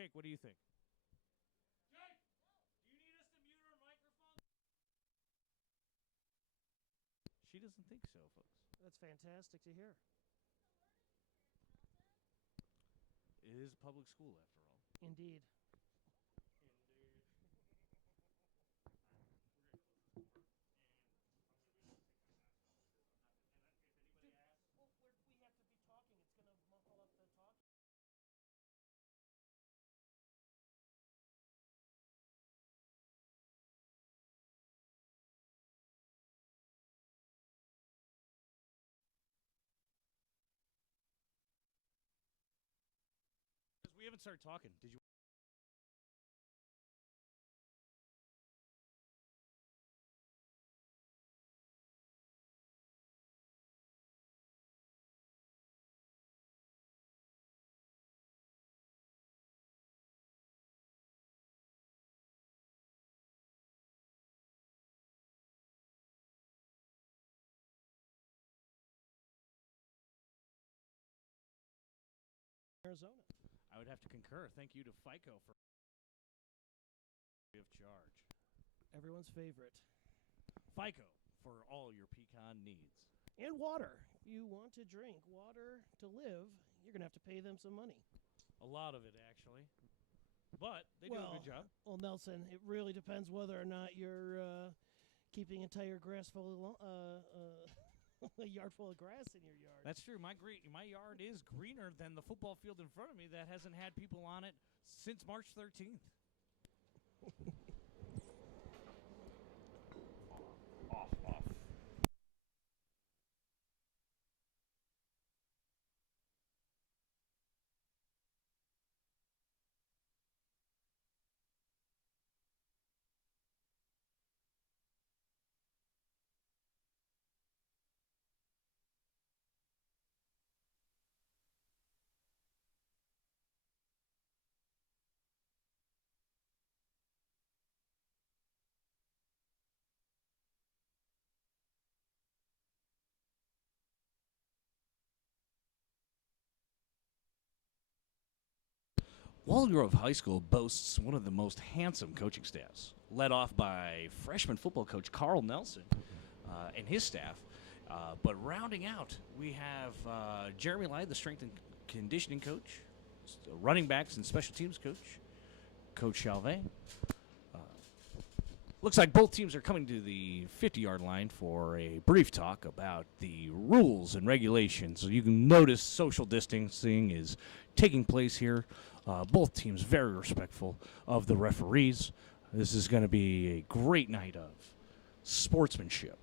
Jake, what do you think? Jake, do you need us to mute our microphone? She doesn't think so, folks. That's fantastic to hear. It is public school, after all. Indeed. We have to be talking. It's going to muffle up the talk. We haven't started talking. Did you? Arizona. I would have to concur. Thank you to FICO for free of charge. Everyone's favorite. FICO for all your pecan needs. And water. If you want to drink water to live, you're going to have to pay them some money. A lot of it, actually. But they do a good job. Well, Nelson, it really depends whether or not you're keeping a yard full of grass in your yard. That's true. My yard is greener than the football field in front of me that hasn't had people on it since March 13th. Off. Walden Grove High School boasts one of the most handsome coaching staffs, led off by freshman football coach Carl Nelson and his staff. But rounding out, we have Jeremy Lyde, the strength and conditioning coach, running backs and special teams coach, Coach Chalvet. Looks like both teams are coming to the 50-yard line for a brief talk about the rules and regulations. So you can notice social distancing is taking place here. Both teams very respectful of the referees. This is going to be a great night of sportsmanship.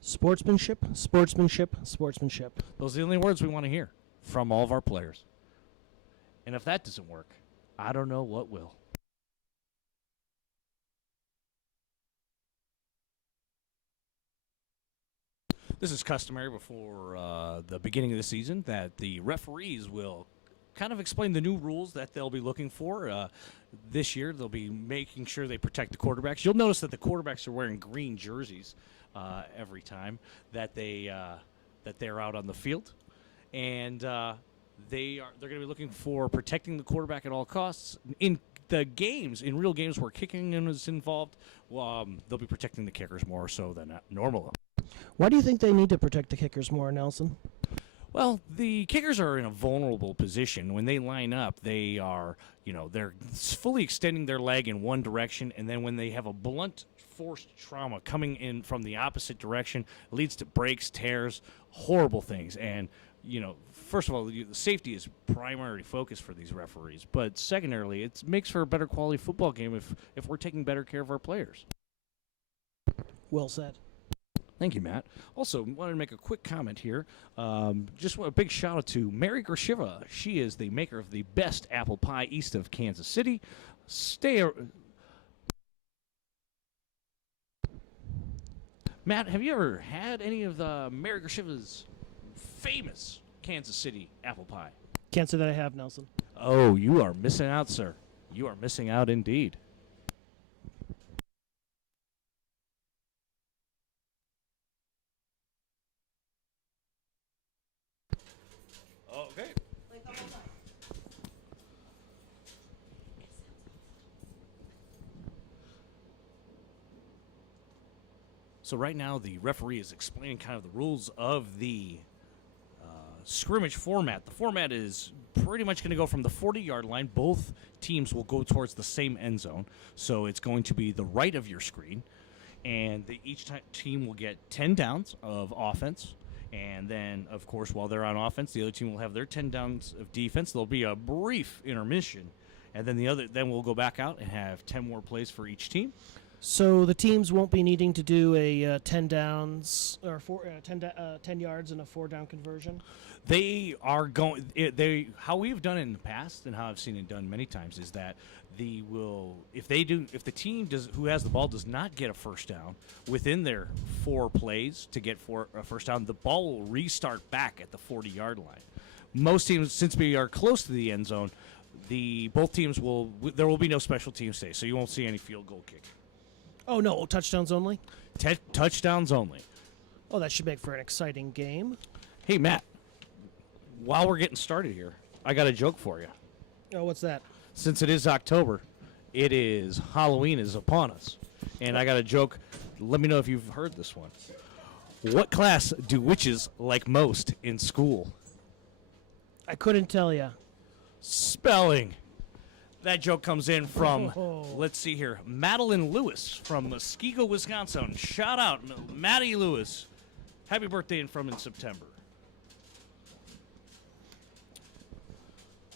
Sportsmanship. Those are the only words we want to hear from all of our players. And if that doesn't work, I don't know what will. This is customary before the beginning of the season that the referees will kind of explain the new rules that they'll be looking for. This year, they'll be making sure they protect the quarterbacks. You'll notice that the quarterbacks are wearing green jerseys every time that they're out on the field, and they're going to be looking for protecting the quarterback at all costs. In the games, in real games where kicking is involved, they'll be protecting the kickers more so than normal. Why do you think they need to protect the kickers more, Nelson? Well, the kickers are in a vulnerable position. When they line up, they are, they're fully extending their leg in one direction, and then when they have a blunt force trauma coming in from the opposite direction, it leads to breaks, tears, horrible things. And, first of all, the safety is primary focus for these referees. But secondarily, it makes for a better quality football game if we're taking better care of our players. Well said. Thank you, Matt. Also, wanted to make a quick comment here. Just want a big shout out to Mary Gershiva. She is the maker of the best apple pie east of Kansas City. Matt, have you ever had any of the Mary Gershiva's famous Kansas City apple pie? Can't say that I have, Nelson. Oh, you are missing out, sir. You are missing out indeed. Okay. So right now, the referee is explaining kind of the rules of the scrimmage format. The format is pretty much going to go from the 40-yard line. Both teams will go towards the same end zone. So it's going to be the right of your screen. And each team will get 10 downs of offense. And then, of course, while they're on offense, the other team will have their 10 downs of defense. There'll be a brief intermission. And then we'll go back out and have 10 more plays for each team. So the teams won't be needing to do a 10 downs or 10 yards and a 4-down conversion. They are going. How we've done it in the past, and how I've seen it done many times, is that if the team who has the ball does not get a first down within their 4 plays to get a first down, the ball will restart back at the 40-yard line. Most teams, since we are close to the end zone, both teams there will be no special teams today, so you won't see any field goal kicking. Oh no, touchdowns only. Touchdowns only. Oh, that should make for an exciting game. Hey Matt, while we're getting started here, I got a joke for you. Oh, what's that? Since it is October, Halloween is upon us. And I got a joke. Let me know if you've heard this one. What class do witches like most in school? I couldn't tell you. Spelling. That joke comes in from, let's see here, Madeline Lewis from Muskego, Wisconsin. Shout out, Maddie Lewis. Happy birthday in September.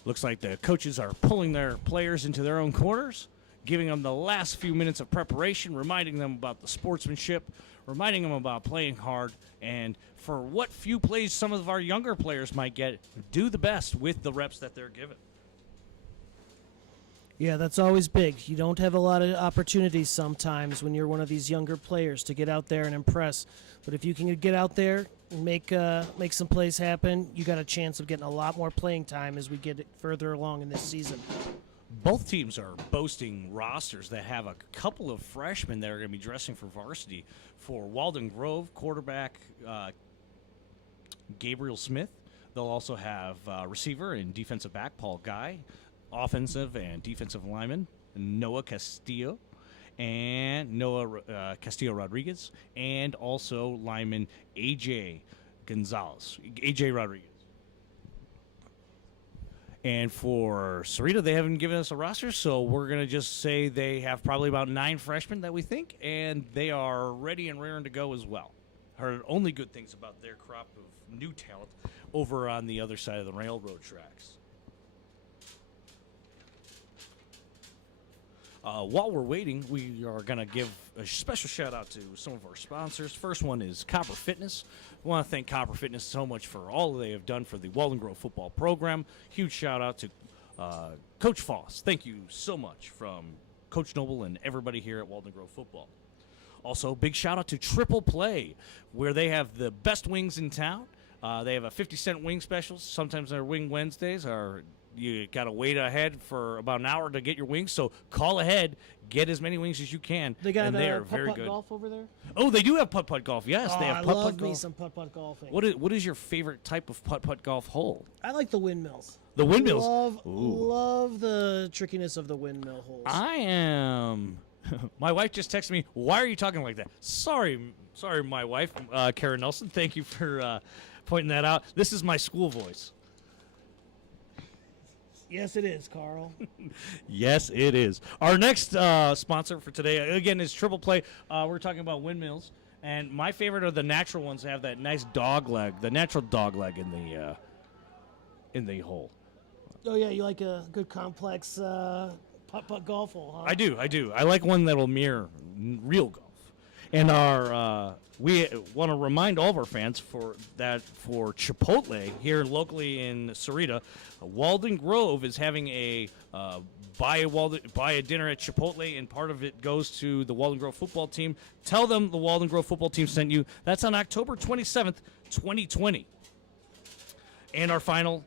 Looks like the coaches are pulling their players into their own corners, giving them the last few minutes of preparation, reminding them about the sportsmanship, reminding them about playing hard, and for what few plays some of our younger players might get, do the best with the reps that they're given. Yeah, that's always big. You don't have a lot of opportunities sometimes when you're one of these younger players to get out there and impress. But if you can get out there and make some plays happen, you got a chance of getting a lot more playing time as we get further along in this season. Both teams are boasting rosters that have a couple of freshmen that are going to be dressing for varsity. For Walden Grove, quarterback Gabriel Smith. They'll also have receiver and defensive back Paul Guy. Offensive and defensive lineman Noah Castillo Rodriguez, and also lineman AJ Rodriguez. And for Sahuarita, they haven't given us a roster, so we're going to just say they have probably about 9 freshmen that we think, and they are ready and raring to go as well. Heard only good things about their crop of new talent over on the other side of the railroad tracks. While we're waiting, we are going to give a special shout-out to some of our sponsors. First one is Copper Fitness. I want to thank Copper Fitness so much for all they have done for the Walden Grove football program. Huge shout-out to Coach Foss. Thank you so much from Coach Noble and everybody here at Walden Grove football. Also, big shout-out to Triple Play, where they have the best wings in town. They have a 50-cent wing special. Sometimes their wing Wednesdays are... You got to wait ahead for about an hour to get your wings, so call ahead, get as many wings as you can. They got putt-putt golf over there? Oh, they do have putt-putt golf, yes. They have I putt-putt love golf. me some putt-putt golfing. What is your favorite type of putt-putt golf hole? I like the windmills. The windmills? Love the trickiness of the windmill holes. I am... My wife just texted me, why are you talking like that? Sorry, my wife, Karen Nelson. Thank you for pointing that out. This is my school voice. Yes, it is, Carl. Yes, it is. Our next sponsor for today, again, is Triple Play. We're talking about windmills, and my favorite are the natural ones that have that nice dog leg, the natural dog leg in the hole. Oh, yeah, you like a good complex putt-putt golf hole, huh? I do. I like one that'll mirror real golf. And we want to remind all of our fans for Chipotle here locally in Sahuarita, Walden Grove is having a buy a dinner at Chipotle, and part of it goes to the Walden Grove football team. Tell them the Walden Grove football team sent you. That's on October 27th, 2020. And our final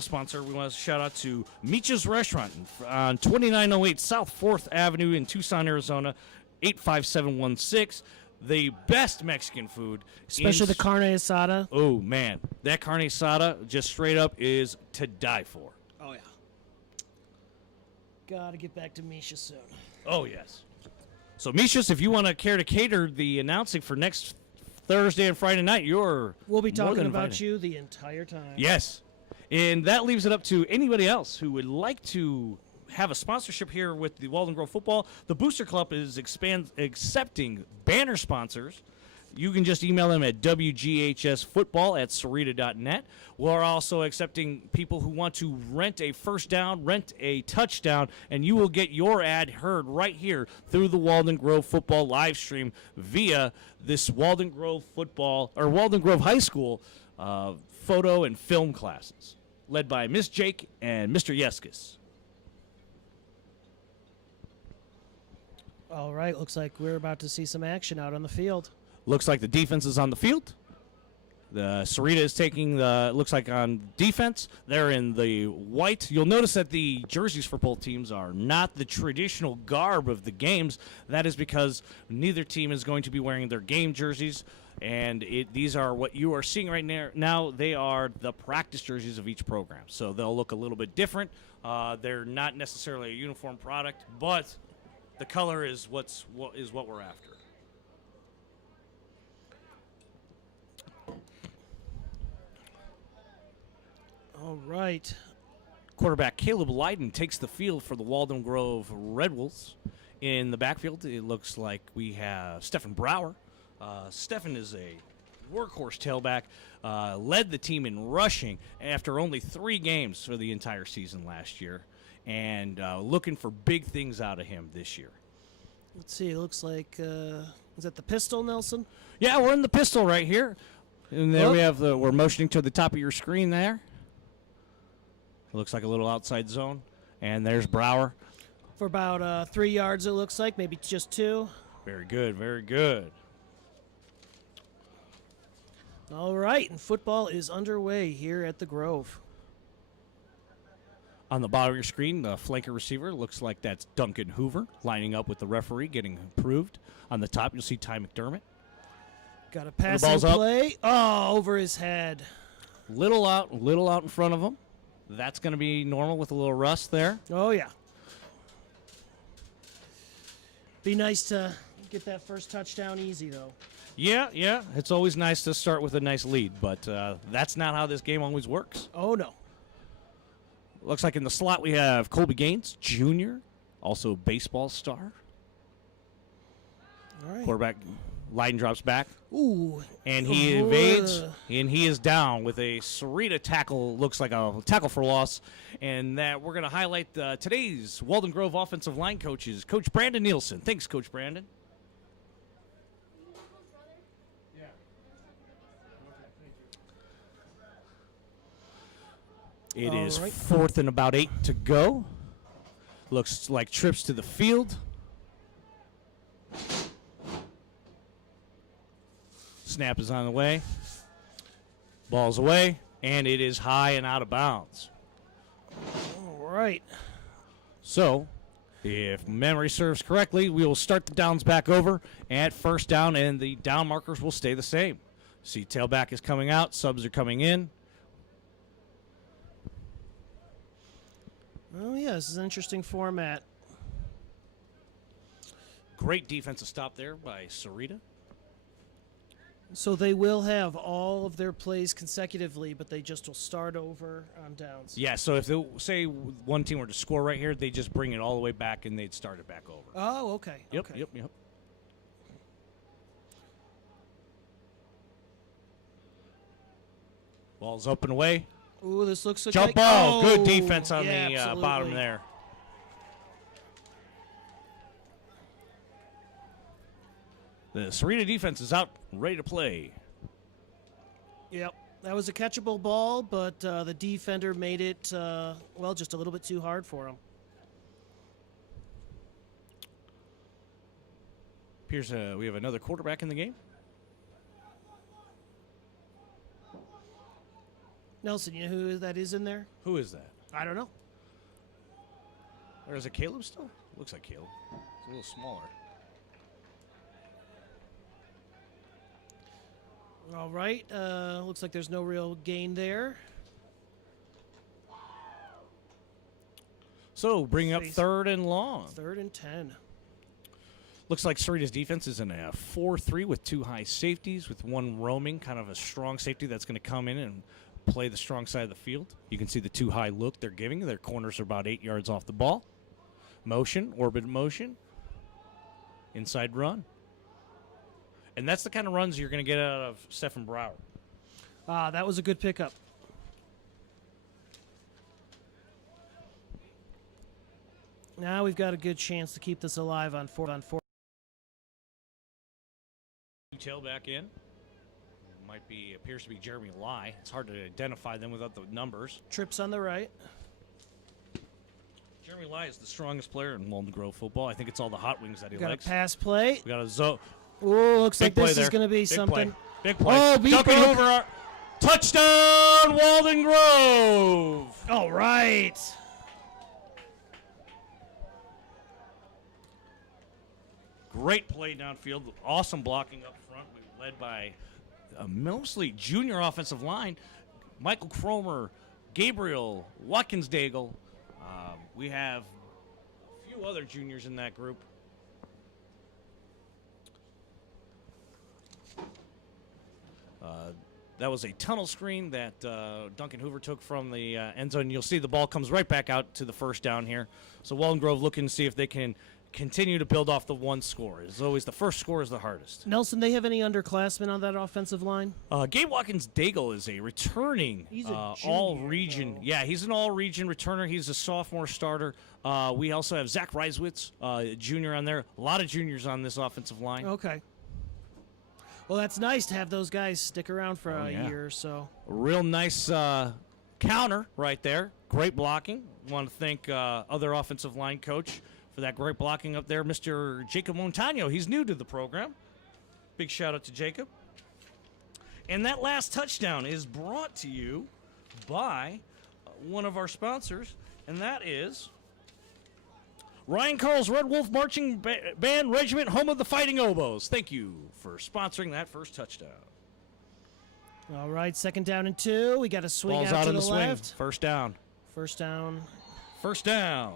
sponsor, we want to shout out to Micha's Restaurant on 2908 South 4th Avenue in Tucson, Arizona, 85716. The best Mexican food. Especially the carne asada. Oh, man. That carne asada, just straight up, is to die for. Oh, yeah. Gotta get back to Misha soon. Oh, yes. So, Mishas, if you want to care to cater the announcing for next Thursday and Friday night, We'll be more talking than about invited. you the entire time. Yes. And that leaves it up to anybody else who would like to have a sponsorship here with the Walden Grove football. The Booster Club is accepting banner sponsors. You can just email them at wghsfootball@sahuarita.net. We're also accepting people who want to rent a first down, rent a touchdown, and you will get your ad heard right here through the Walden Grove football live stream via this Walden Grove football or Walden Grove High School photo and film classes, led by Miss Jake and Mr. Yeskis. All right, looks like we're about to see some action out on the field. Looks like the defense is on the field. The Sahuarita is taking the, looks like on defense. They're in the white. You'll notice that the jerseys for both teams are not the traditional garb of the games. That is because neither team is going to be wearing their game jerseys. And these are what you are seeing right now. They are the practice jerseys of each program. So they'll look a little bit different. They're not necessarily a uniform product, but the color is what we're after. All right. Quarterback Caleb Lyden takes the field for the Walden Grove Red Wolves. In the backfield, it looks like we have Stephen Brower. Stephen is a workhorse tailback, led the team in rushing after only 3 games for the entire season last year, and looking for big things out of him this year. Let's see. It looks like is that the pistol, Nelson? Yeah, we're in the pistol right here. And then we have we're motioning to the top of your screen there. It looks like a little outside zone. And there's Brower. For about 3 yards, it looks like, maybe just 2. Very good, very good. All right, and football is underway here at the Grove. On the bottom of your screen, the flanker receiver looks like that's Duncan Hoover lining up with the referee, getting approved. On the top, you'll see Ty McDermott. Got a passing ball's up. play. Oh, over his head. Little out in front of him. That's going to be normal with a little rust there. Oh, yeah. Be nice to get that first touchdown easy, though. Yeah. It's always nice to start with a nice lead, but that's not how this game always works. Oh, no. Looks like in the slot we have Colby Gaines, Jr., also a baseball star. All right. Quarterback Lyden drops back. Ooh. And he evades, and he is down with a Sahuarita tackle, looks like a tackle for loss. And that we're going to highlight today's Walden Grove offensive line coaches, Coach Brandon Nielsen. Thanks, Coach Brandon. It is All right. 4th and about 8 to go. Looks like trips to the field. Snap is on the way. Ball's away, and it is high and out of bounds. All right. So, if memory serves correctly, we will start the downs back over at first down, and the down markers will stay the same. See, tailback is coming out, subs are coming in. Oh, yeah, this is an interesting format. Great defensive stop there by Sahuarita. So they will have all of their plays consecutively, but they just will start over on downs. Yeah, so if they say one team were to score right here, they just bring it all the way back and they'd start it back over. Oh, okay. Yep. Ball's up and away. Ooh, this looks like Jump ball. Oh, Good defense on yeah, the absolutely. bottom there. The Sahuarita defense is out, ready to play. Yep. That was a catchable ball, but the defender made it, just a little bit too hard for him. Appears we have another quarterback in the game. Nelson, you know who that is in there? Who is that? I don't know. Or is it Caleb still? Looks like Caleb. It's a little smaller. All right. Looks like there's no real gain there. So bring up Face- 3rd and long. 3rd and 10. Looks like Sahuarita's defense is in a 4-3 with 2 high safeties, with 1 roaming, kind of a strong safety that's going to come in and play the strong side of the field. You can see the 2 high look they're giving. Their corners are about 8 yards off the ball. Motion, orbit motion, inside run. And that's the kind of runs you're going to get out of Stephen Brower. That was a good pickup. Now we've got a good chance to keep this alive on 4-on-4. Detail back in. Appears to be Jeremy Lai. It's hard to identify them without the numbers. Trips on the right. Jeremy Lai is the strongest player in Walden Grove football. I think it's all the hot wings that he Got likes. a pass play. We got a zone. Oh, looks like this is going to be Big something. Play. Big play. Oh, Duncan Hoover. Touchdown, Walden Grove. All right. Great play downfield. Awesome blocking up front. We led by a mostly junior offensive line. Michael Cromer, Gabriel, Watkins-Daigle. We have a few other juniors in that group. That was a tunnel screen that Duncan Hoover took from the end zone. You'll see the ball comes right back out to the first down here. So Walden Grove looking to see if they can continue to build off the 1 score. As always, the first score is the hardest. Nelson, they have any underclassmen on that offensive line? Gabe Watkins-Daigle is a returning He's a junior, all-region. though. Yeah, he's an all-region returner. He's a sophomore starter. We also have Zach Reiswitz, junior on there. A lot of juniors on this offensive line. Okay. Well, that's nice to have those guys stick around for a year or so. A real nice counter right there. Great blocking. Want to thank other offensive line coach for that great blocking up there, Mr. Jacob Montano. He's new to the program. Big shout out to Jacob. And that last touchdown is brought to you by one of our sponsors, and that is Ryan Carl's Red Wolf Marching Band Regiment, home of the Fighting Oboes. Thank you for sponsoring that first touchdown. All right, 2nd down and 2. We got a swing Ball's out out to in the the swing. left. First down. First down. First down.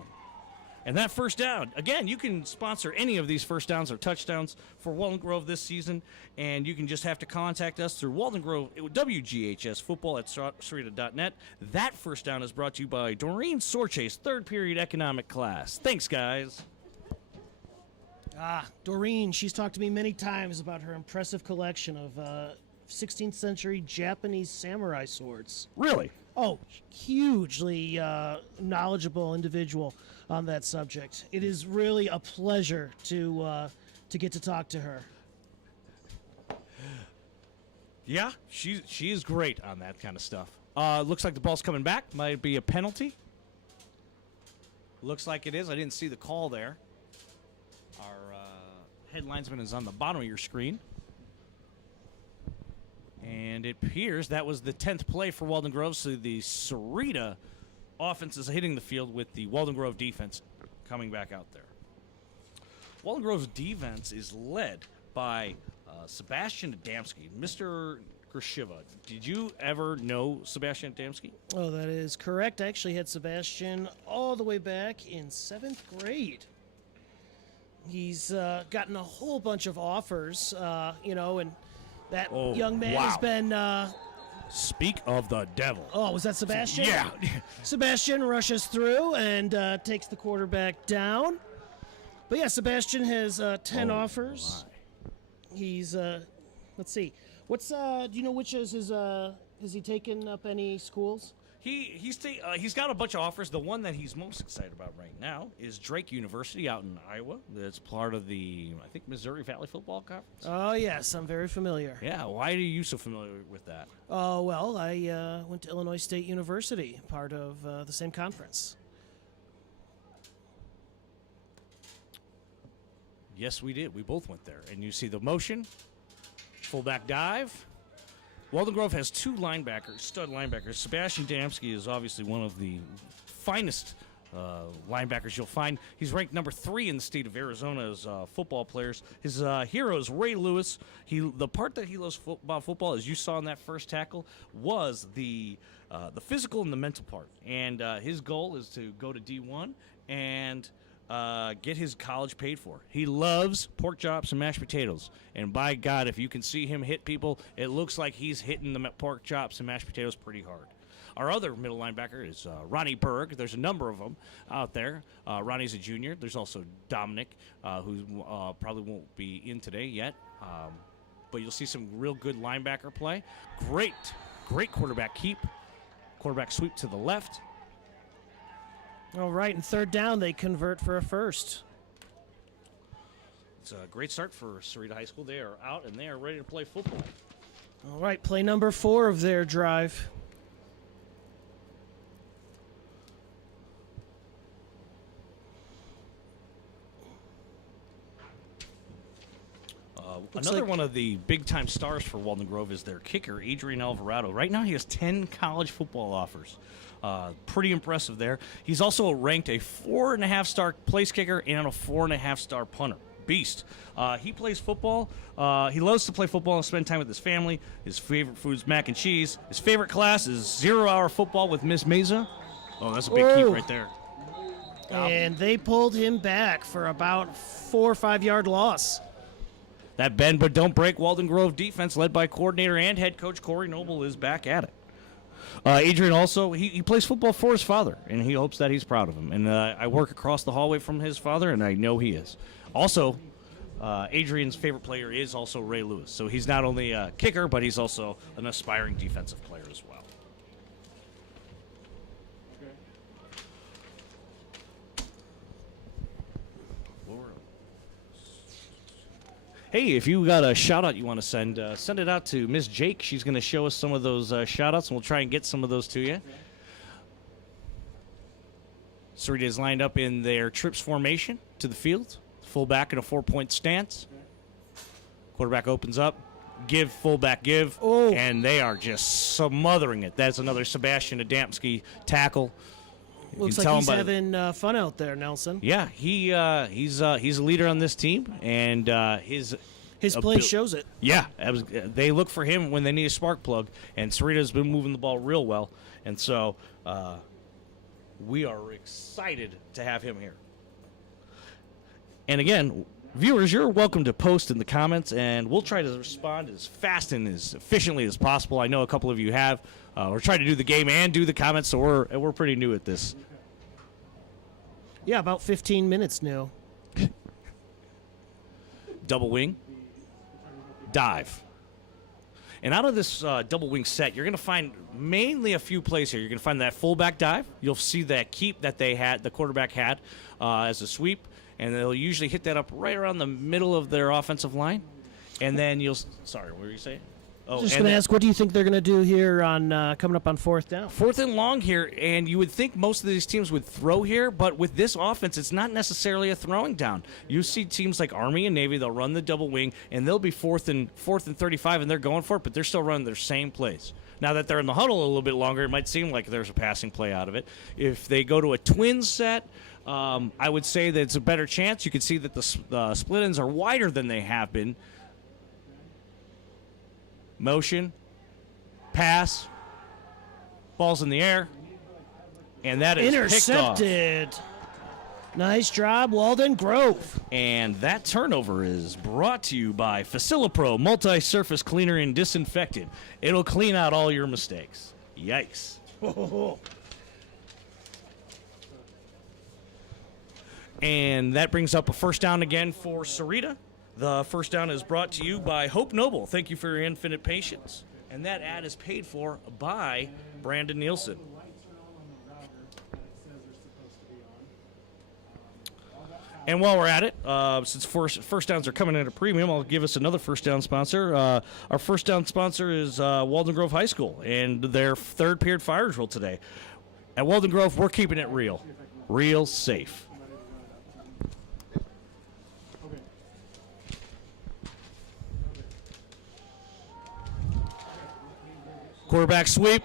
And that first down, again, you can sponsor any of these first downs or touchdowns for Walden Grove this season, and you can just have to contact us through Walden Grove, WGHS football at Sahuarita.net. That first down is brought to you by Doreen Sorcha's 3rd period economic class. Thanks, guys. Doreen, she's talked to me many times about her impressive collection of 16th century Japanese samurai swords. Really? Oh, hugely knowledgeable individual on that subject. It is really a pleasure to get to talk to her. Yeah, she is great on that kind of stuff. Looks like the ball's coming back. Might be a penalty. Looks like it is. I didn't see the call there. Our head linesman is on the bottom of your screen. And it appears that was the 10th play for Walden Grove, so the Sahuarita offense is hitting the field with the Walden Grove defense coming back out there. Walden Grove's defense is led by Sebastian Adamski. Mr. Gershiva, did you ever know Sebastian Adamski? Oh, that is correct. I actually had Sebastian all the way back in 7th grade. He's gotten a whole bunch of offers, and that young man has been... Speak of the devil. Oh, was that Sebastian? Yeah. Sebastian rushes through and takes the quarterback down. But yeah, Sebastian has 10 offers. He's, let's see. What's, do you know which is his, has he taken up any schools? He's got a bunch of offers. The one that he's most excited about right now is Drake University out in Iowa. That's part of the, I think, Missouri Valley Football Conference. Oh, yes, I'm very familiar. Yeah, why are you so familiar with that? Oh, well, I went to Illinois State University, part of the same conference. Yes, we did. We both went there. And you see the motion, fullback dive. Walden Grove has 2 linebackers, stud linebackers. Sebastian Adamski is obviously one of the finest linebackers you'll find. He's ranked number 3 in the state of Arizona as football players. His hero is Ray Lewis. The part that he loves about football, as you saw in that first tackle, was the physical and the mental part. And his goal is to go to D1 and get his college paid for. He loves pork chops and mashed potatoes. And by God, if you can see him hit people, it looks like he's hitting the pork chops and mashed potatoes pretty hard. Our other middle linebacker is Ronnie Berg. There's a number of them out there. Ronnie's a junior. There's also Dominic, who probably won't be in today yet. But you'll see some real good linebacker play. Great quarterback keep. Quarterback sweep to the left. All right, and 3rd down, they convert for a first. It's a great start for Sahuarita High School. They are out, and they are ready to play football. All right, play number 4 of their drive. Another one of the big-time stars for Walden Grove is their kicker, Adrian Alvarado. Right now he has 10 college football offers. Pretty impressive there. He's also ranked a 4.5-star place kicker and a 4.5-star punter. Beast. He plays football. He loves to play football and spend time with his family. His favorite food is mac and cheese. His favorite class is 0-hour football with Miss Mesa. Oh, that's a big keep right there. And they pulled him back for about 4 or 5 yard loss. That bend but don't break Walden Grove defense, led by coordinator and head coach Corey Noble, is back at it. Adrian also, he plays football for his father, and he hopes that he's proud of him. And I work across the hallway from his father, and I know he is. Also, Adrian's favorite player is also Ray Lewis. So he's not only a kicker, but he's also an aspiring defensive player as well. Hey, if you got a shout-out you want to send it out to Miss Jake. She's going to show us some of those shout-outs, and we'll try and get some of those to you. Sahuarita is lined up in their trips formation to the field. Fullback in a 4-point stance. Quarterback opens up. Give, fullback, give. Oh. And they are just smothering it. That's another Sebastian Adamski tackle. Looks like he's having fun out there, Nelson. Yeah, he's a leader on this team, and his play shows it. Yeah, they look for him when they need a spark plug, and Sahuarita's been moving the ball real well, and so we are excited to have him here. And again, viewers, you're welcome to post in the comments, and we'll try to respond as fast and as efficiently as possible. I know a couple of you have. We're trying to do the game and do the comments, so we're pretty new at this. Yeah, about 15 minutes new. Double wing, dive. And out of this double wing set, you're going to find mainly a few plays here. You're going to find that fullback dive. You'll see that keep that the quarterback had as a sweep, and they'll usually hit that up right around the middle of their offensive line. And then sorry, what were you saying? Oh, just going to ask, what do you think they're going to do here on coming up on 4th down? 4th and long here, and you would think most of these teams would throw here, but with this offense, it's not necessarily a throwing down. You see teams like Army and Navy, they'll run the double wing, and they'll be 4th and 35, and they're going for it, but they're still running their same plays. Now that they're in the huddle a little bit longer, it might seem like there's a passing play out of it. If they go to a twin set, I would say that it's a better chance. You can see that the split ends are wider than they have been. Motion, pass, ball's in the air, and that is intercepted. Picked off. Nice job, Walden Grove. And that turnover is brought to you by Facilipro Multi-Surface Cleaner and Disinfectant. It'll clean out all your mistakes. Yikes. And that brings up a first down again for Sahuarita. The first down is brought to you by Hope Noble. Thank you for your infinite patience. And that ad is paid for by Brandon Nielsen. And while we're at it, since first downs are coming at a premium, I'll give us another first down sponsor. Our first down sponsor is Walden Grove High School and their third period fire drill today. At Walden Grove, we're keeping it real safe. Quarterback sweep.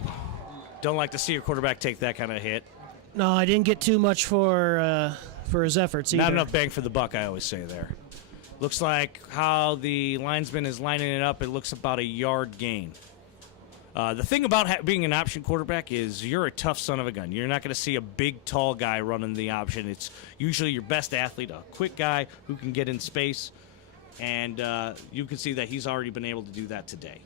Don't like to see your quarterback take that kind of hit. No, I didn't get too much for his efforts either. Not enough bang for the buck, I always say there. Looks like how the linesman is lining it up, it looks about a yard gain. The thing about being an option quarterback is you're a tough son of a gun. You're not going to see a big, tall guy running the option. It's usually your best athlete, a quick guy who can get in space, and you can see that he's already been able to do that today.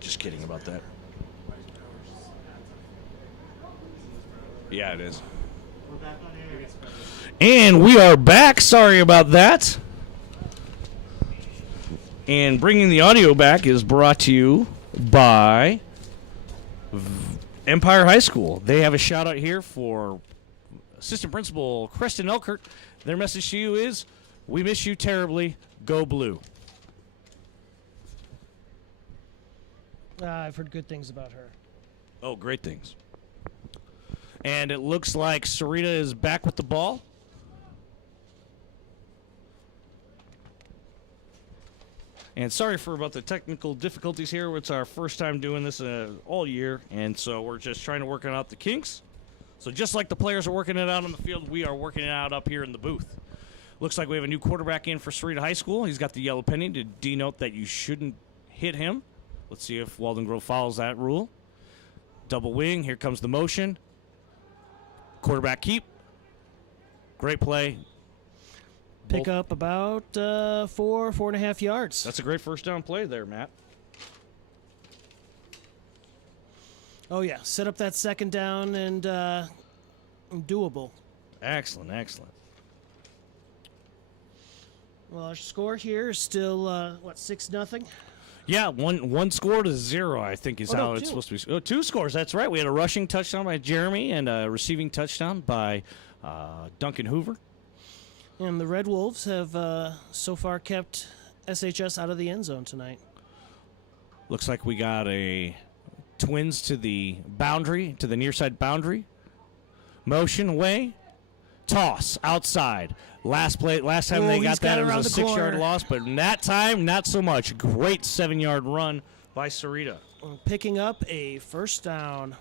Just kidding about that. Yeah, it is. And we are back. Sorry about that. And bringing the audio back is brought to you by Empire High School. They have a shout out here for Assistant Principal Preston Elkert. Their message to you is, we miss you terribly. Go Blue. I've heard good things about her. Oh, great things. And it looks like Sahuarita is back with the ball. And sorry for about the technical difficulties here. It's our first time doing this all year, and so we're just trying to work out the kinks. So just like the players are working it out on the field, we are working it out up here in the booth. Looks like we have a new quarterback in for Sahuarita High School. He's got the yellow penny to denote that you shouldn't hit him. Let's see if Walden Grove follows that rule. Double wing. Here comes the motion. Quarterback keep. Great play. Pick up about 4.5 yards. That's a great first down play there, Matt. Oh, yeah. Set up that second down and doable. Excellent, excellent. Well, our score here is still, 6-0? Yeah, one score to 0, I think, is how it's supposed to be. Oh, 2 scores, that's right. We had a rushing touchdown by Jeremy and a receiving touchdown by Duncan Hoover. And the Red Wolves have so far kept SHS out of the end zone tonight. Looks like we got a Twins to the boundary, to the near side boundary. Motion away. Toss outside. Last time they got that, it was a 6-yard loss, but in that time, not so much. Great 7-yard run by Sahuarita. Picking up a first down.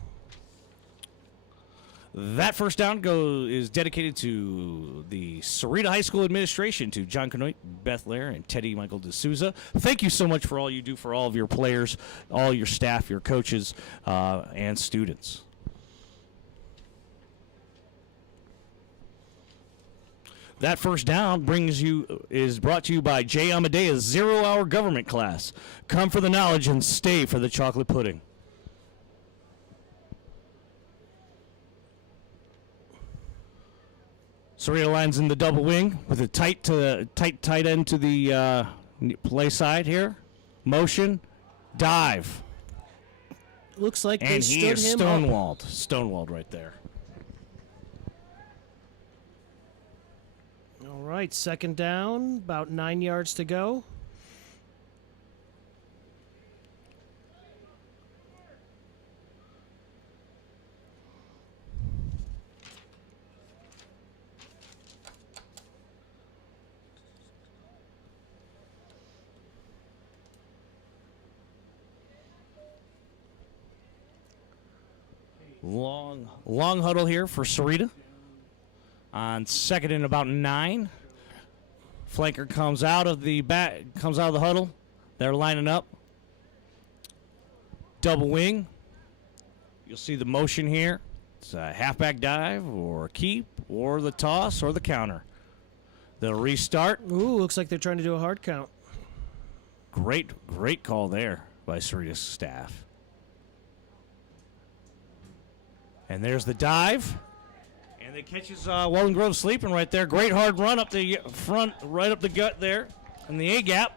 That first down is dedicated to the Sahuarita High School administration, to John Canoit, Beth Lair, and Teddy Michael D'Souza. Thank you so much for all you do for all of your players, all your staff, your coaches, and students. That first down is brought to you by Jay Amadea's 0-hour government class. Come for the knowledge and stay for the chocolate pudding. Sahuarita lines in the double wing with a tight end to the play side here. Motion, dive. Looks like and they stood he is him stonewalled. Stonewalled right there. All right, second down, about 9 yards to go. Long huddle here for Sahuarita. On second and about 9. Flanker comes out of the huddle. They're lining up. Double wing. You'll see the motion here. It's a halfback dive or a keep or the toss or the counter. They'll restart. Ooh, looks like they're trying to do a hard count. Great call there by Sahuarita's staff. And there's the dive. And it catches Walden Grove sleeping right there. Great hard run up the front, right up the gut there. And the A-gap.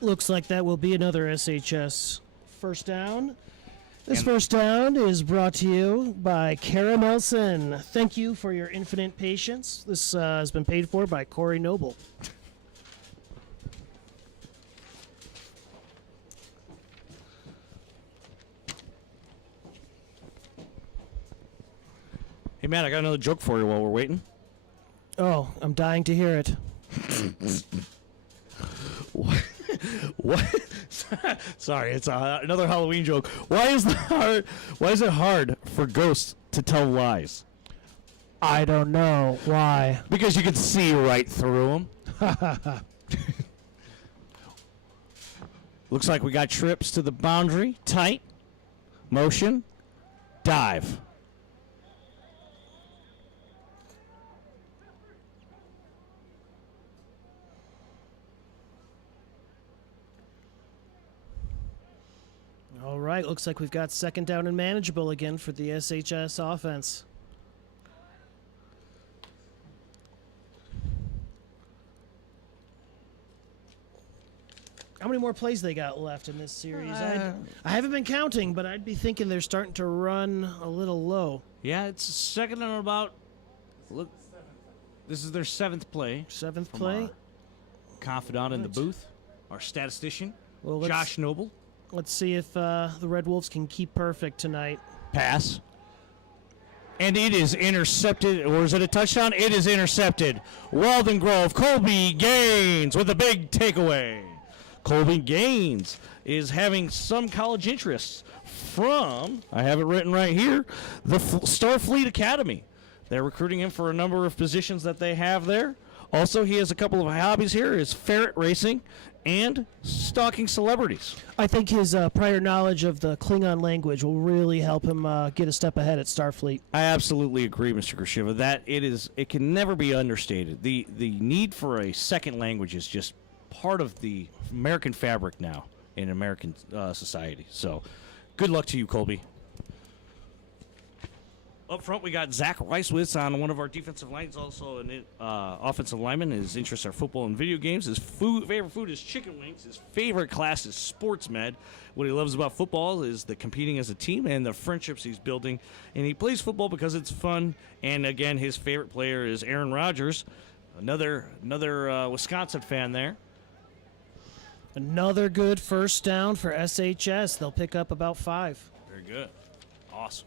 Looks like that will be another SHS first down. This first down is brought to you by Kara Nelson. Thank you for your infinite patience. This has been paid for by Corey Noble. Hey, Matt, I got another joke for you while we're waiting. Oh, I'm dying to hear it. What? Sorry, it's another Halloween joke. Why is it hard for ghosts to tell lies? I don't know. Why? Because you can see right through them. Looks like we got trips to the boundary. Tight. Motion. Dive. right, looks like we've got second down and manageable again for the SHS offense. How many more plays they got left in this series? I haven't been counting, but I'd be thinking they're starting to run a little low. Yeah, it's second and about. Look, this is their 7th play. 7th from play. our confidant in the booth, our statistician, Well, Josh Noble. Let's see if the Red Wolves can keep perfect tonight. Pass. And it is intercepted, or is it a touchdown? It is intercepted. Walden Grove, Colby Gaines with a big takeaway. Colby Gaines is having some college interests from, I have it written right here, the Starfleet Academy. They're recruiting him for a number of positions that they have there. Also, he has a couple of hobbies here, is ferret racing and stalking celebrities. I think his prior knowledge of the Klingon language will really help him get a step ahead at Starfleet. I absolutely agree, Mr. Grashiva, that it can never be understated. The need for a second language is just part of the American fabric now in American society. So, good luck to you, Colby. Up front, we got Zach Reiswitz on one of our defensive lines, also an offensive lineman. His interests are football and video games. His favorite food is chicken wings. His favorite class is sports med. What he loves about football is the competing as a team and the friendships he's building. And he plays football because it's fun. And, again, his favorite player is Aaron Rodgers, another Wisconsin fan there. Another good first down for SHS. They'll pick up about 5. Very good. Awesome.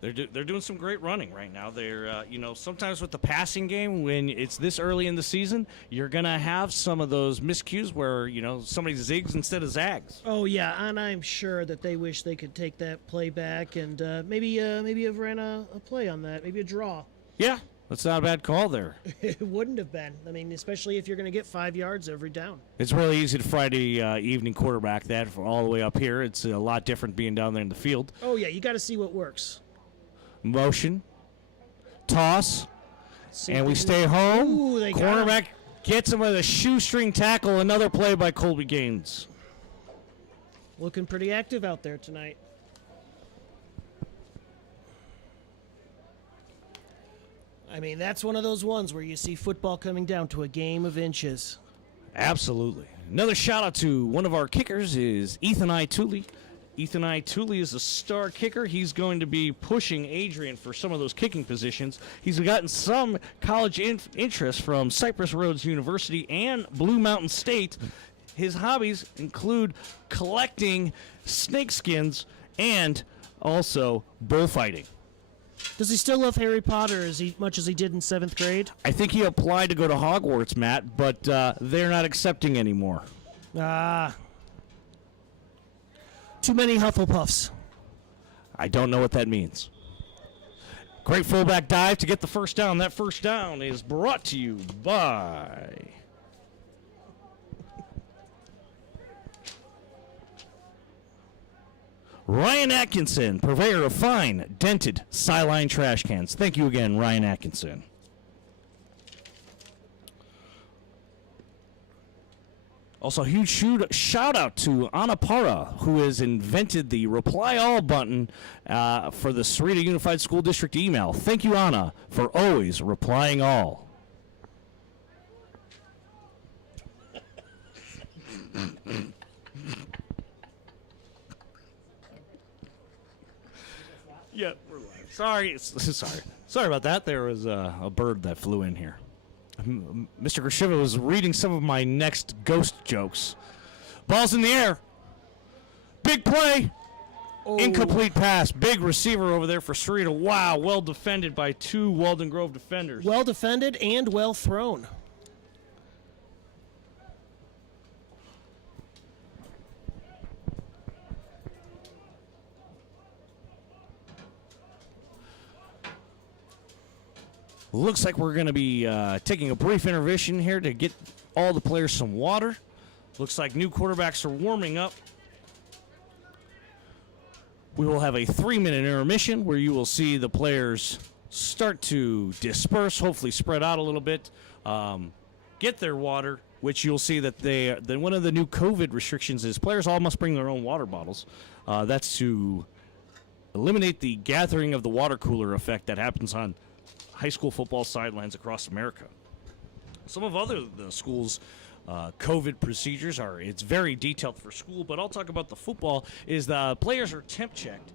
They're doing some great running right now. They're, sometimes with the passing game, when it's this early in the season, you're going to have some of those miscues where, somebody zigs instead of zags. Oh, yeah, and I'm sure that they wish they could take that play back and maybe have ran a play on that, maybe a draw. Yeah, that's not a bad call there. It wouldn't have been. I mean, especially if you're going to get 5 yards every down. It's really easy to Friday evening quarterback that from all the way up here. It's a lot different being down there in the field. Oh, yeah, you got to see what works. Motion, toss, and we stay home. Ooh, they got Cornerback gets him with a shoestring tackle. Another play by Colby Gaines. Looking pretty active out there tonight. I mean, that's one of those ones where you see football coming down to a game of inches. Absolutely. Another shout out to one of our kickers is Ethan I. Tooley. Ethan I. Tooley is a star kicker. He's going to be pushing Adrian for some of those kicking positions. He's gotten some college interest from Cypress Roads University and Blue Mountain State. His hobbies include collecting snake skins and also bullfighting. Does he still love Harry Potter as much as he did in 7th grade? I think he applied to go to Hogwarts, Matt, but they're not accepting anymore. Too many Hufflepuffs. I don't know what that means. Great fullback dive to get the first down. That first down is brought to you by Ryan Atkinson, purveyor of fine, dented, Skyline trash cans. Thank you again, Ryan Atkinson. Also, a huge shout out to Anna Para, who has invented the Reply All button for the Sahuarita Unified School District email. Thank you, Anna, for always replying all. Yeah, we're live. Sorry about that. There was a bird that flew in here. Mr. Grashiva was reading some of my next ghost jokes. Ball's in the air. Big play. Oh. Incomplete pass. Big receiver over there for Sahuarita. Wow, well defended by 2 Walden Grove defenders. Well defended and well thrown. Looks like we're going to be taking a brief intermission here to get all the players some water. Looks like new quarterbacks are warming up. We will have a 3-minute intermission where you will see the players start to disperse, hopefully spread out a little bit, get their water. which you'll see that one of the new COVID restrictions is players all must bring their own water bottles. That's to eliminate the gathering of the water cooler effect that happens on high school football sidelines across America. Some of the schools' COVID procedures it's very detailed for school, but I'll talk about the football, is the players are temp checked.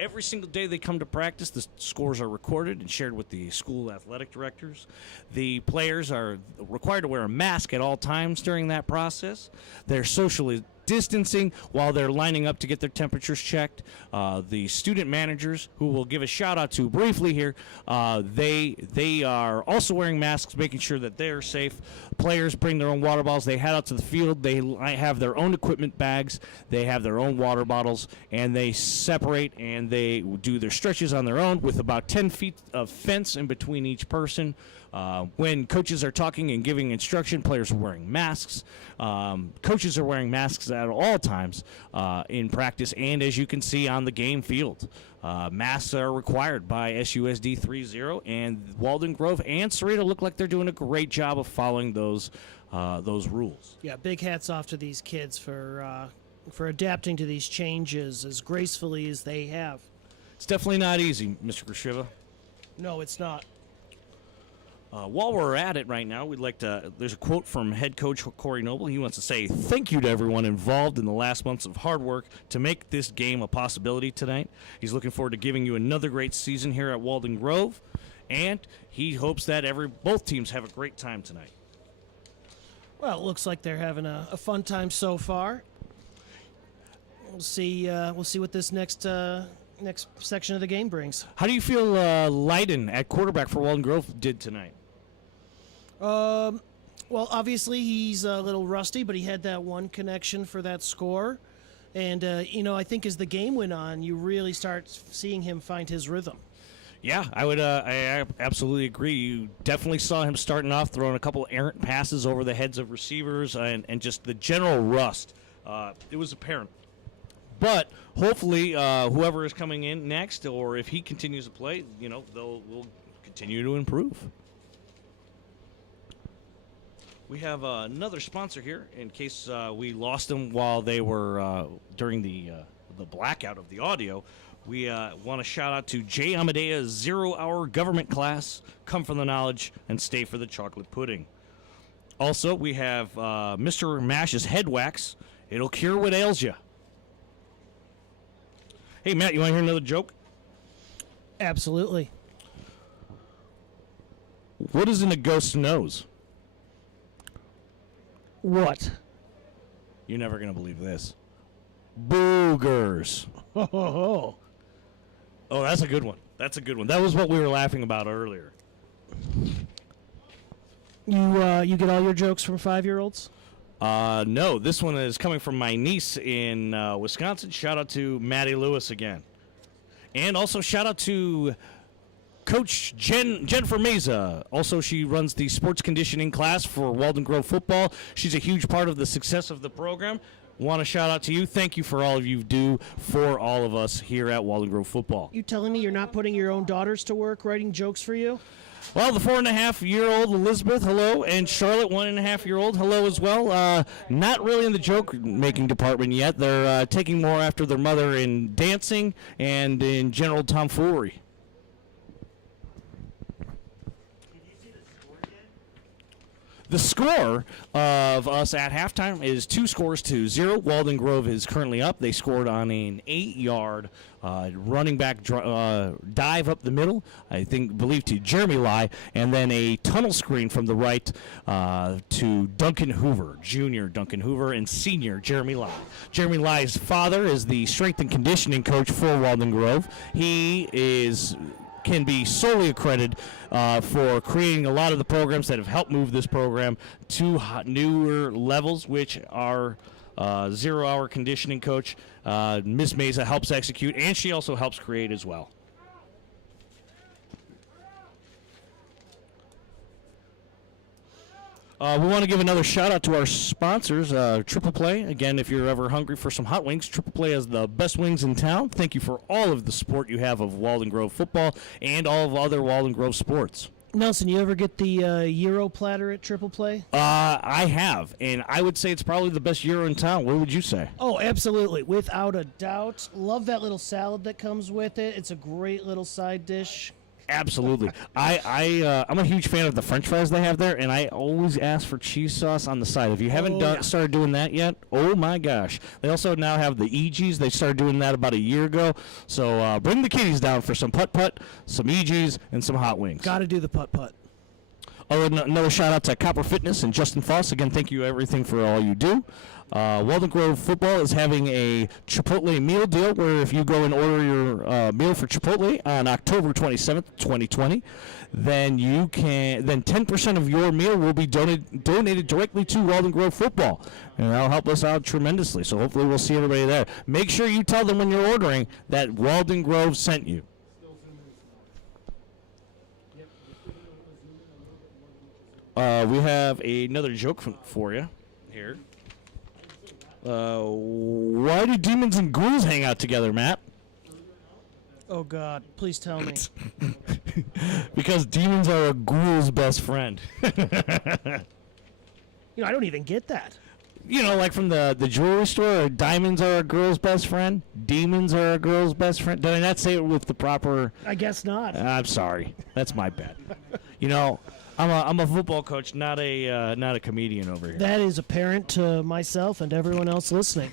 Every single day they come to practice, the scores are recorded and shared with the school athletic directors. The players are required to wear a mask at all times during that process. They're socially distancing while they're lining up to get their temperatures checked. The student managers, who we'll give a shout out to briefly here, they are also wearing masks, making sure that they're safe. Players bring their own water bottles. They head out to the field. They have their own equipment bags. They have their own water bottles, and they separate and they do their stretches on their own with about 10 feet of fence in between each person. When coaches are talking and giving instruction, players are wearing masks. Coaches are wearing masks at all times in practice, and as you can see on the game field. Masks are required by SUSD 3.0, and Walden Grove and Sahuarita look like they're doing a great job of following those rules. Yeah, big hats off to these kids for adapting to these changes as gracefully as they have. It's definitely not easy, Mr. Grashiva. No, it's not. While we're at it right now, there's a quote from head coach Corey Noble. He wants to say, "Thank you to everyone involved in the last months of hard work to make this game a possibility tonight." He's looking forward to giving you another great season here at Walden Grove, and he hopes that both teams have a great time tonight. Well, it looks like they're having a fun time so far. We'll see what this next section of the game brings. How do you feel Leiden at quarterback for Walden Grove did tonight? Well, obviously he's a little rusty, but he had that one connection for that score. And, I think as the game went on, you really start seeing him find his rhythm. Yeah, I absolutely agree. You definitely saw him starting off throwing a couple errant passes over the heads of receivers and just the general rust. It was apparent. But hopefully whoever is coming in next, or if he continues to play, they'll continue to improve. We have another sponsor here in case we lost them while they were during the blackout of the audio. We want to shout out to Jay Amadea's 0-hour government class. Come for the knowledge and stay for the chocolate pudding. Also, we have Mr. Mash's head wax. It'll cure what ails you. Hey, Matt, you want to hear another joke? Absolutely. What is in a ghost's nose? What? You're never going to believe this. Boogers. Oh, that's a good one. That's a good one. That was what we were laughing about earlier. You get all your jokes from 5-year-olds? No, this one is coming from my niece in Wisconsin. Shout out to Maddie Lewis again. And also shout out to Coach Jennifer Meza. Also, she runs the sports conditioning class for Walden Grove football. She's a huge part of the success of the program. Want to shout out to you. Thank you for all of you do for all of us here at Walden Grove football. You telling me you're not putting your own daughters to work writing jokes for you? Well, the 4.5-year-old Elizabeth, hello, and Charlotte, 1.5-year-old, hello as well. Not really in the joke-making department yet. They're taking more after their mother in dancing and in general tomfoolery. The score of us at halftime is 2-0. Walden Grove is currently up. They scored on an 8-yard running back dive up the middle, believe to Jeremy Lai, and then a tunnel screen from the right to Duncan Hoover, junior Duncan Hoover, and senior Jeremy Lai. Jeremy Lai's father is the strength and conditioning coach for Walden Grove. He can be solely accredited for creating a lot of the programs that have helped move this program to newer levels, which our 0-hour conditioning coach, Miss Meza, helps execute, and she also helps create as well. We want to give another shout out to our sponsors, Triple Play. Again, if you're ever hungry for some hot wings, Triple Play has the best wings in town. Thank you for all of the support you have of Walden Grove football and all of other Walden Grove sports. Nelson, you ever get the Euro platter at Triple Play? I have, and I would say it's probably the best Euro in town. What would you say? Oh, absolutely. Without a doubt. Love that little salad that comes with it. It's a great little side dish. Absolutely. I'm a huge fan of the French fries they have there, and I always ask for cheese sauce on the side. If you haven't started doing that yet, oh my gosh. They also now have the EGs. They started doing that about a year ago. So bring the kiddies down for some putt-putt, some EGs, and some hot wings. Got to do the putt-putt. Oh, another shout out to Copper Fitness and Justin Foss. Again, thank you everything for all you do. Walden Grove Football is having a Chipotle meal deal where if you go and order your meal for Chipotle on October 27th, 2020, then 10% of your meal will be donated directly to Walden Grove Football, and that'll help us out tremendously. So hopefully we'll see everybody there. Make sure you tell them when you're ordering that Walden Grove sent you. We have another joke for you here. Why do demons and ghouls hang out together, Matt? Oh, God. Please tell me. Because demons are a ghoul's best friend. I don't even get that. Like from the jewelry store, diamonds are a girl's best friend, demons are a girl's best friend. Did I not say it with the proper... I guess not. I'm sorry. That's my bad. I'm a football coach, not a comedian over here. That is apparent to myself and everyone else listening.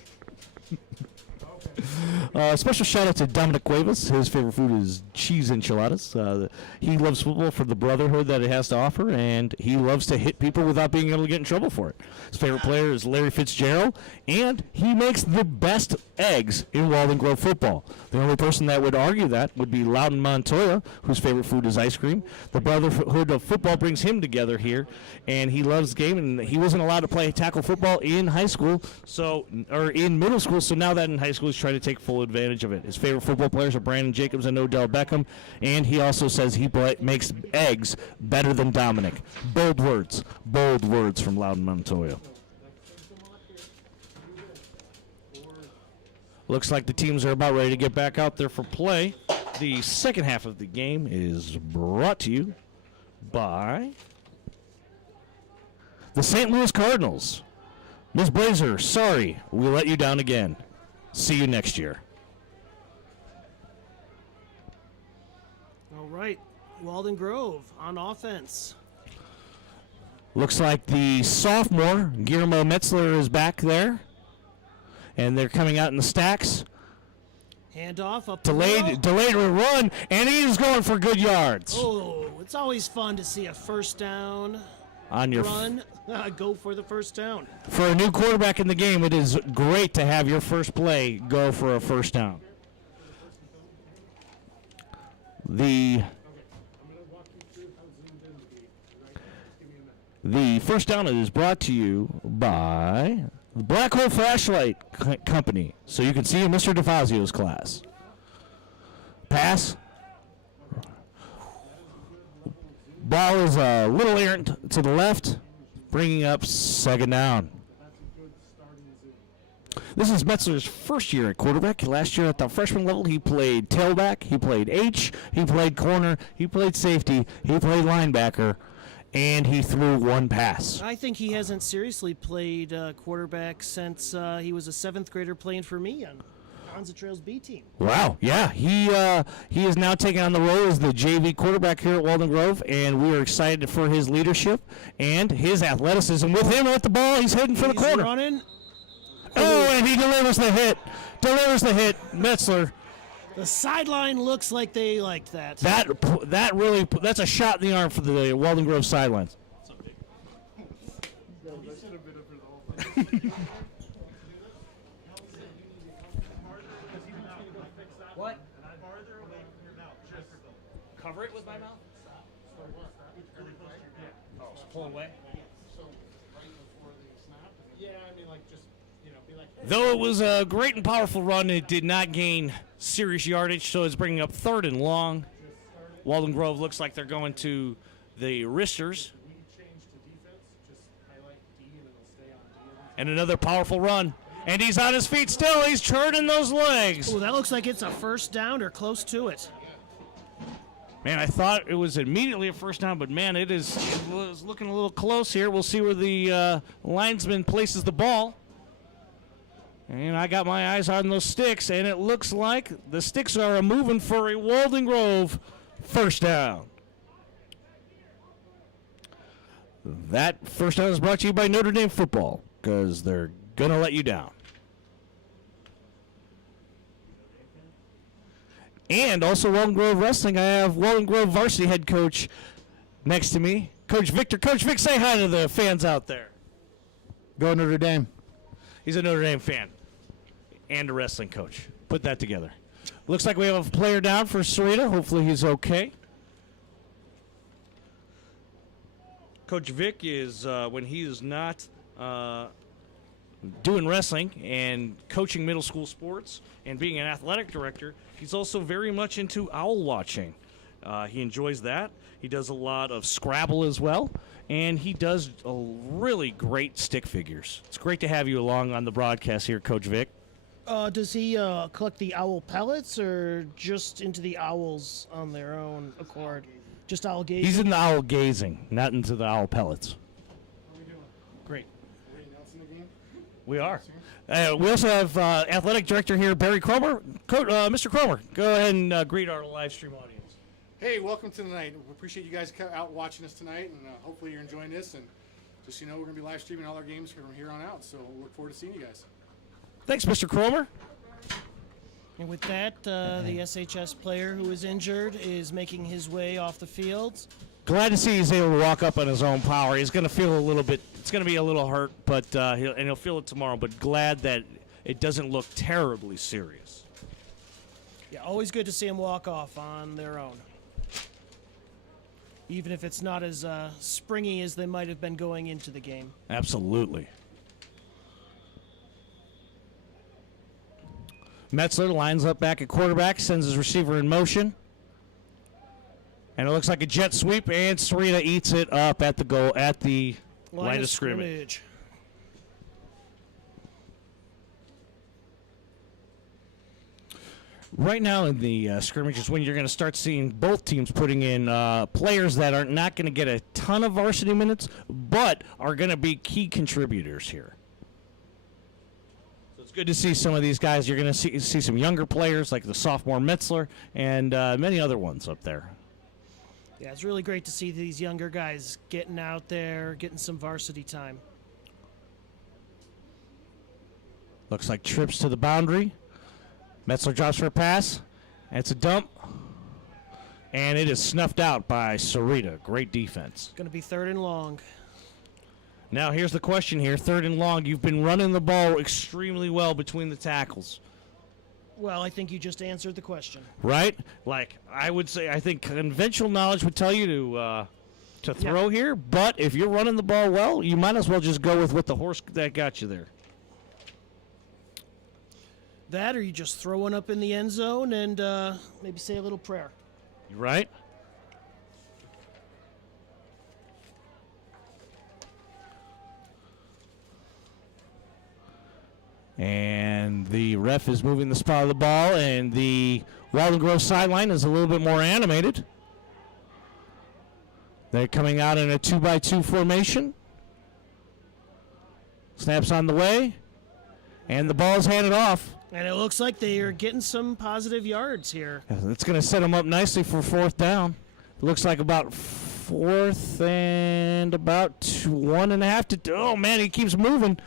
Special shout out to Dominic Cuevas. His favorite food is cheese enchiladas. He loves football for the brotherhood that it has to offer, and he loves to hit people without being able to get in trouble for it. His favorite player is Larry Fitzgerald, and he makes the best eggs in Walden Grove football. The only person that would argue that would be Loudon Montoya, whose favorite food is ice cream. The brotherhood of football brings him together here, and he loves the game, and he wasn't allowed to play tackle football in high school, or in middle school, so now that in high school he's trying to take full advantage of it. His favorite football players are Brandon Jacobs and Odell Beckham, and he also says he makes eggs better than Dominic. Bold words from Loudon Montoya. Looks like the teams are about ready to get back out there for play. The second half of the game is brought to you by the St. Louis Cardinals. Ms. Blazer, sorry, we let you down again. See you next year. All right. Walden Grove on offense. Looks like the sophomore, Guillermo Metzler, is back there. And they're coming out in the stacks. Handoff up. Delayed run, and he's going for good yards. Oh, it's always fun to see a first down On your run. Go for the first down. For a new quarterback in the game, it is great to have your first play go for a first down. The first down is brought to you by the Black Hole Flashlight Company, so you can see in Mr. DeFazio's class. Pass. Ball is a little errant to the left, bringing up second down. This is Metzler's first year at quarterback. Last year at the freshman level, he played tailback, he played H, he played corner, he played safety, he played linebacker, and he threw one pass. I think he hasn't seriously played quarterback since he was a seventh grader playing for me on Bonza Trails B team. Wow, yeah. He is now taking on the role as the JV quarterback here at Walden Grove, and we are excited for his leadership and his athleticism. With him at the ball, he's heading for the corner. Running. Oh, and he delivers the hit. Metzler. The sideline looks like they liked that. That's a shot in the arm for the Walden Grove sidelines. What? Cover it with my mouth? Oh, so pull away? Though it was a great and powerful run, it did not gain serious yardage, so it's bringing up third and long. Walden Grove looks like they're going to the wristers. And another powerful run. And he's on his feet still. He's churning those legs. Oh, that looks like it's a first down or close to it. Man, I thought it was immediately a first down, but man, it was looking a little close here. We'll see where the linesman places the ball. And I got my eyes on those sticks, and it looks like the sticks are moving for a Walden Grove first down. That first down is brought to you by Notre Dame football, because they're going to let you down. And also Walden Grove Wrestling. I have Walden Grove Varsity head coach next to me, Coach Victor. Coach Vic, say hi to the fans out there. Go Notre Dame. He's a Notre Dame fan and a wrestling coach. Put that together. Looks like we have a player down for Sahuarita. Hopefully he's okay. Coach Vic is, when he is not doing wrestling and coaching middle school sports and being an athletic director, he's also very much into owl watching. He enjoys that. He does a lot of Scrabble as well, and he does a really great stick figures. It's great to have you along on the broadcast here, Coach Vic. Does he collect the owl pellets or just into the owls on their own accord? Just owl gazing? He's into owl gazing, not into the owl pellets. Great. We are. We also have athletic director here, Barry Cromer. Mr. Cromer, go ahead and greet our live stream audience. Hey, welcome to the night. We appreciate you guys out watching us tonight, and hopefully you're enjoying this. And just so you know, we're going to be live streaming all our games from here on out, so we'll look forward to seeing you guys. Thanks, Mr. Cromer. And with that, the SHS player who is injured is making his way off the field. Glad to see he's able to walk up on his own power. He's going to feel a little bit, it's going to be a little hurt, but he'll feel it tomorrow. But glad that it doesn't look terribly serious. Yeah, always good to see him walk off on their own. Even if it's not as springy as they might have been going into the game. Absolutely. Metzler lines up back at quarterback, sends his receiver in motion. And it looks like a jet sweep, and Sahuarita eats it up at the goal at the line of scrimmage. Right now in the scrimmage is when you're going to start seeing both teams putting in players that are not going to get a ton of varsity minutes, but are going to be key contributors here. So it's good to see some of these guys. You're going to see some younger players like the sophomore Metzler and many other ones up there. Yeah, it's really great to see these younger guys getting out there, getting some varsity time. Looks like trips to the boundary. Metzler drops for a pass. It's a dump. And it is snuffed out by Sahuarita. Great defense. Going to be 3rd and long. Now here's the question here. 3rd and long. You've been running the ball extremely well between the tackles. Well, I think you just answered the question. Right? Like, I would say, I think conventional knowledge would tell you to throw here. But if you're running the ball well, you might as well just go with what the horse that got you there. That, or you just throw one up in the end zone and maybe say a little prayer. Right? And the ref is moving the spot of the ball, and the Walden Grove sideline is a little bit more animated. They're coming out in a 2-by-2 formation. Snaps on the way, and the ball is handed off. And it looks like they are getting some positive yards here. It's going to set them up nicely for 4th down. It looks like about 4th and about 1.5 to 2. Oh, man, he keeps moving.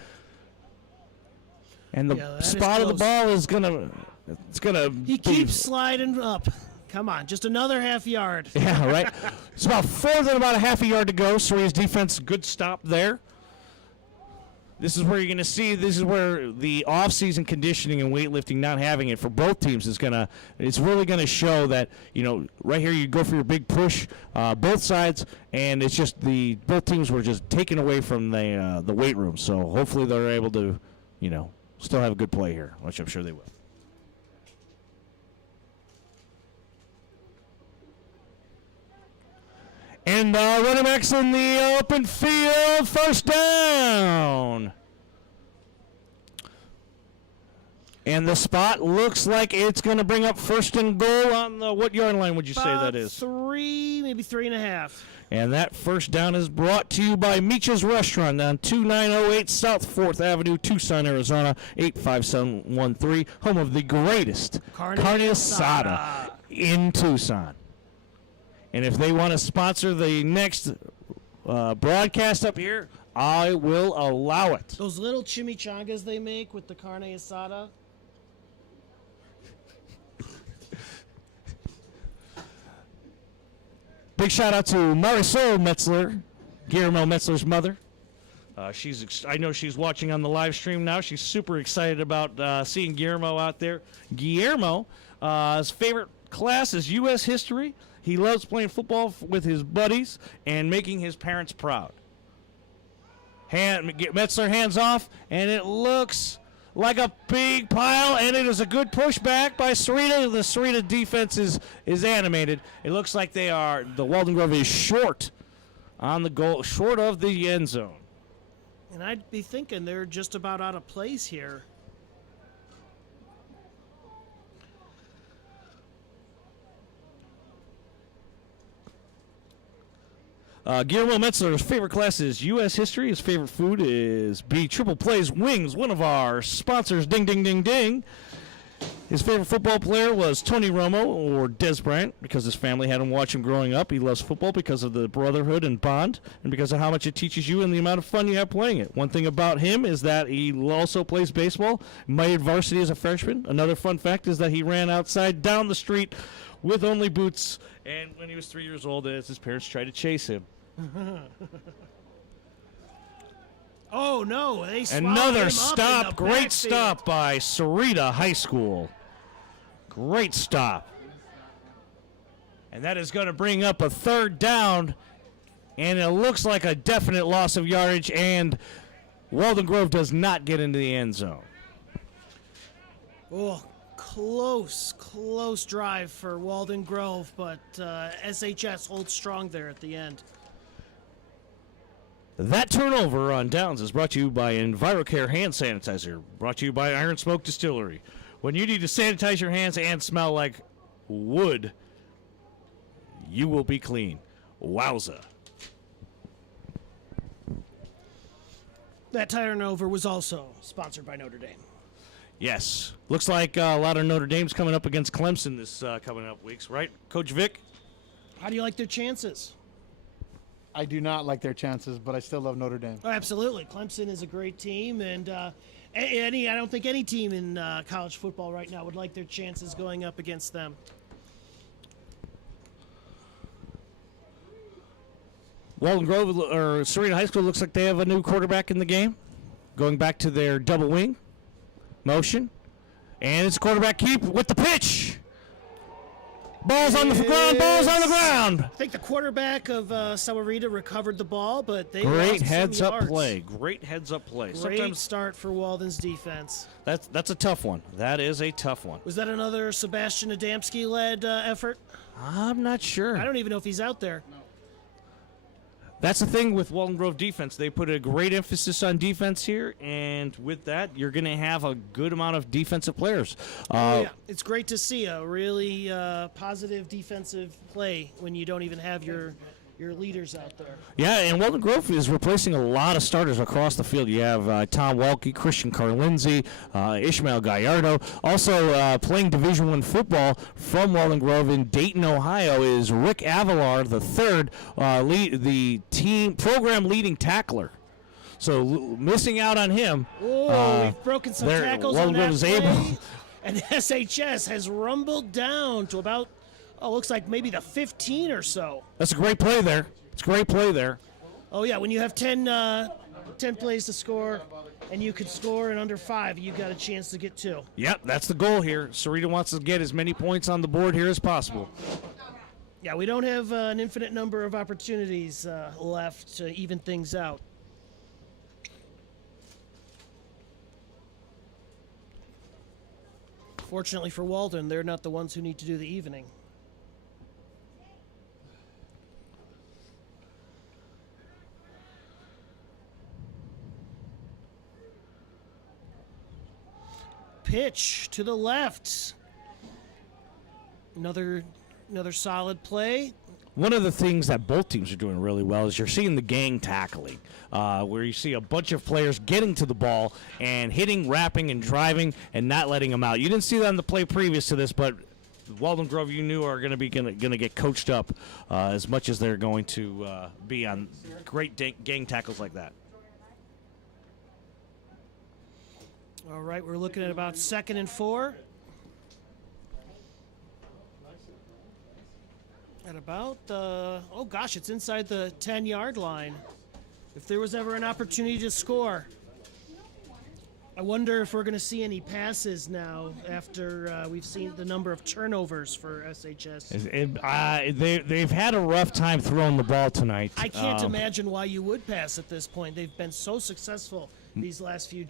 And the spot of the ball is going to He keeps sliding up. Come on, just another half yard. Yeah, right. It's about 4th and about a half a yard to go. So his defense, good stop there. This is where you're going to see, this is where the off-season conditioning and weightlifting, not having it for both teams it's really going to show that, right here you go for your big push, both sides, and it's just both teams were just taken away from the weight room. So hopefully they're able to, still have a good play here, which I'm sure they will. And running backs in the open field, 1st down. And the spot looks like it's going to bring up first and goal on the, what yard line would you say that is? 3, maybe 3.5. And that first down is brought to you by Meech's Restaurant on 2908 South 4th Avenue, Tucson, Arizona, 85713, home of the greatest carne asada in Tucson. And if they want to sponsor the next broadcast up here, I will allow it. Those little chimichangas they make with the carne asada. Big shout out to Marisol Metzler, Guillermo Metzler's mother. I know she's watching on the live stream now. She's super excited about seeing Guillermo out there. Guillermo, his favorite class is U.S. history. He loves playing football with his buddies and making his parents proud. Metzler hands off, and it looks like a big pile, and it is a good pushback by Sahuarita. The Sahuarita defense is animated. It looks like the Walden Grove is short on the goal, short of the end zone. And I'd be thinking they're just about out of place here. Guillermo Metzler's favorite class is U.S. history. His favorite food is B Triple Plays Wings, one of our sponsors. Ding, ding, ding, ding. His favorite football player was Tony Romo or Des Bryant because his family had him watch him growing up. He loves football because of the brotherhood and bond and because of how much it teaches you and the amount of fun you have playing it. One thing about him is that he also plays baseball, made varsity as a freshman. Another fun fact is that he ran outside down the street with only boots, and when he was 3 years old, as his parents tried to chase him. Oh no! They swallowed him Another up in stop. the Great backfield. stop by Sahuarita High School. Great stop. And that is going to bring up a third down. And it looks like a definite loss of yardage. And Walden Grove does not get into the end zone. Oh, close drive for Walden Grove, but SHS holds strong there at the end. That turnover on downs is brought to you by EnviroCare Hand Sanitizer. Brought to you by Iron Smoke Distillery. When you need to sanitize your hands and smell like wood, you will be clean. Wowza. That turnover was also sponsored by Notre Dame. Yes. Looks like a lot of Notre Dame's coming up against Clemson this coming up weeks, right? Coach Vic? How do you like their chances? I do not like their chances, but I still love Notre Dame. Oh, absolutely. Clemson is a great team, and I don't think any team in college football right now would like their chances going up against them. Walden Grove or Sahuarita High School looks like they have a new quarterback in the game. Going back to their double wing motion. And it's a quarterback keep with the pitch. Ball's on the ground. Ball's on the ground. I think the quarterback of Sahuarita recovered the ball, but they Great lost some heads-up yards. play. Great heads-up play. Great Sometimes start for Walden's defense. that's a tough one. That is a tough one. Was that another Sebastian Adamski-led effort? I'm not sure. I don't even know if he's out there. That's the thing with Walden Grove defense. They put a great emphasis on defense here, and with that, you're going to have a good amount of defensive players. Yeah, it's great to see a really positive defensive play when you don't even have your leaders out there. Yeah, and Walden Grove is replacing a lot of starters across the field. You have Tom Welke, Christian Carlinzi, Ishmael Gallardo. Also playing Division I football from Walden Grove in Dayton, Ohio is Rick Avalar, the third, the team program leading tackler. So missing out on him. Oh, we've broken some tackles Walden on that Grove is play, able. and SHS has rumbled down to about, looks like maybe the 15 or so. That's a great play there. It's a great play there. Oh, yeah, when you have 10 plays to score and you can score in under 5, you've got a chance to get 2. Yep, that's the goal here. Sahuarita wants to get as many points on the board here as possible. Yeah, we don't have an infinite number of opportunities left to even things out. Fortunately for Walden, they're not the ones who need to do the evening. pitch to the left. Another solid play. One of the things that both teams are doing really well is you're seeing the gang tackling, where you see a bunch of players getting to the ball and hitting, wrapping, and driving and not letting them out. You didn't see that on the play previous to this, but Walden Grove, you knew, are going to get coached up as much as they're going to be on great gang tackles like that. All right, we're looking at about 2nd and 4. At about it's inside the 10-yard line. If there was ever an opportunity to score. I wonder if we're going to see any passes now after we've seen the number of turnovers for SHS. They've had a rough time throwing the ball tonight. I can't imagine why you would pass at this point. They've been so successful these last few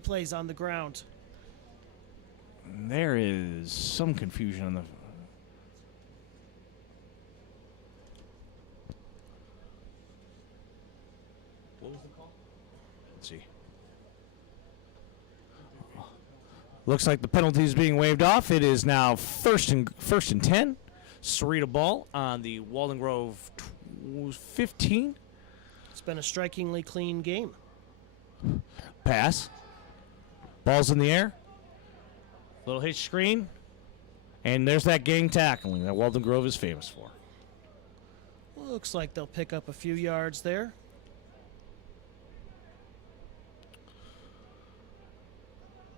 plays on the ground. There is some confusion on the. What was the call? Let's see. Looks like the penalty is being waved off. It is now first and 10. Sahuarita ball on the Walden Grove 15. It's been a strikingly clean game. Pass. Ball's in the air. Little hitch screen. And there's that gang tackling that Walden Grove is famous for. Well, looks like they'll pick up a few yards there.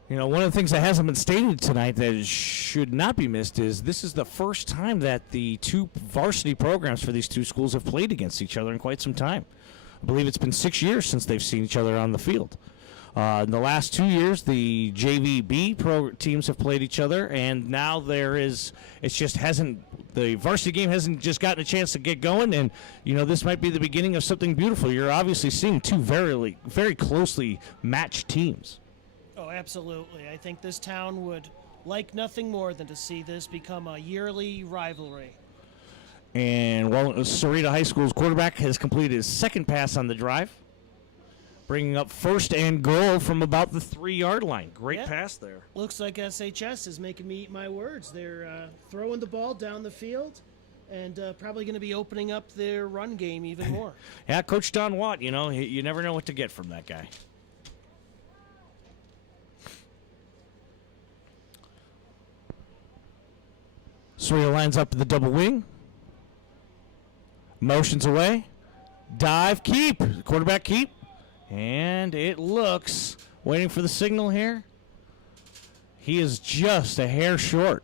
You know, one of the things that hasn't been stated tonight that should not be missed is this is the first time that the two varsity programs for these two schools have played against each other in quite some time. I believe it's been 6 years since they've seen each other on the field. In the last 2 years, the JVB teams have played each other, and now the varsity game hasn't just gotten a chance to get going, and, you know, this might be the beginning of something beautiful. You're obviously seeing two very, very closely matched teams. Oh, absolutely. I think this town would like nothing more than to see this become a yearly rivalry. And Sahuarita High School's quarterback has completed his second pass on the drive, bringing up 1st and goal from about the 3-yard line. Great pass there. Looks like SHS is making me eat my words. They're throwing the ball down the field and probably going to be opening up their run game even more. Yeah, Coach Don Watt, you know, you never know what to get from that guy. Sahuarita lines up the double wing. Motions away. Dive, keep. Quarterback keep. And it looks, waiting for the signal here. He is just a hair short.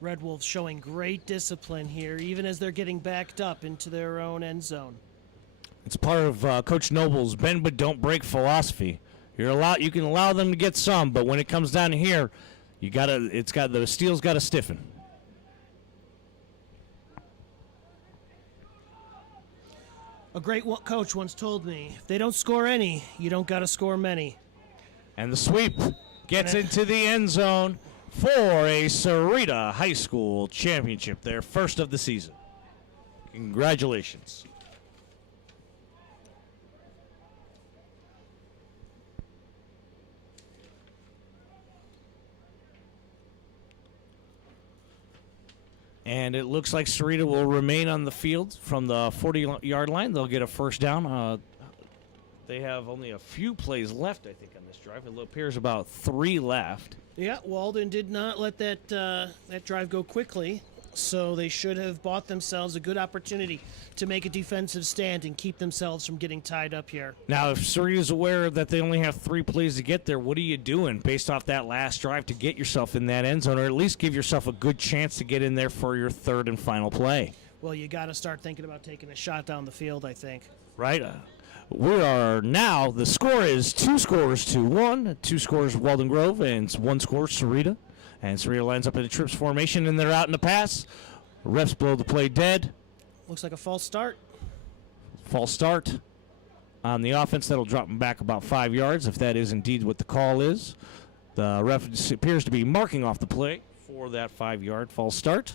Red Wolves showing great discipline here, even as they're getting backed up into their own end zone. It's part of Coach Noble's bend but don't break philosophy. You can allow them to get some, but when it comes down to here, the steel's got to stiffen. A great coach once told me, if they don't score any, you don't got to score many. And the sweep gets into the end zone for a Sahuarita High School championship, their first of the season. Congratulations. And it looks like Sahuarita will remain on the field from the 40-yard line. They'll get a first down. They have only a few plays left, I think, on this drive. It appears about 3 left. Yeah, Walden did not let that drive go quickly, so they should have bought themselves a good opportunity to make a defensive stand and keep themselves from getting tied up here. Now, if Sahuarita's aware that they only have 3 plays to get there, what are you doing based off that last drive to get yourself in that end zone, or at least give yourself a good chance to get in there for your third and final play? Well, you got to start thinking about taking a shot down the field, I think. Right? We are now, the score is 2 scores to 1. 2 scores Walden Grove, and 1 score Sahuarita. And Sahuarita lines up in a trips formation, and they're out in the pass. Refs blow the play dead. Looks like a false start. False start on the offense. That'll drop them back about 5 yards, if that is indeed what the call is. The ref appears to be marking off the play for that 5-yard false start.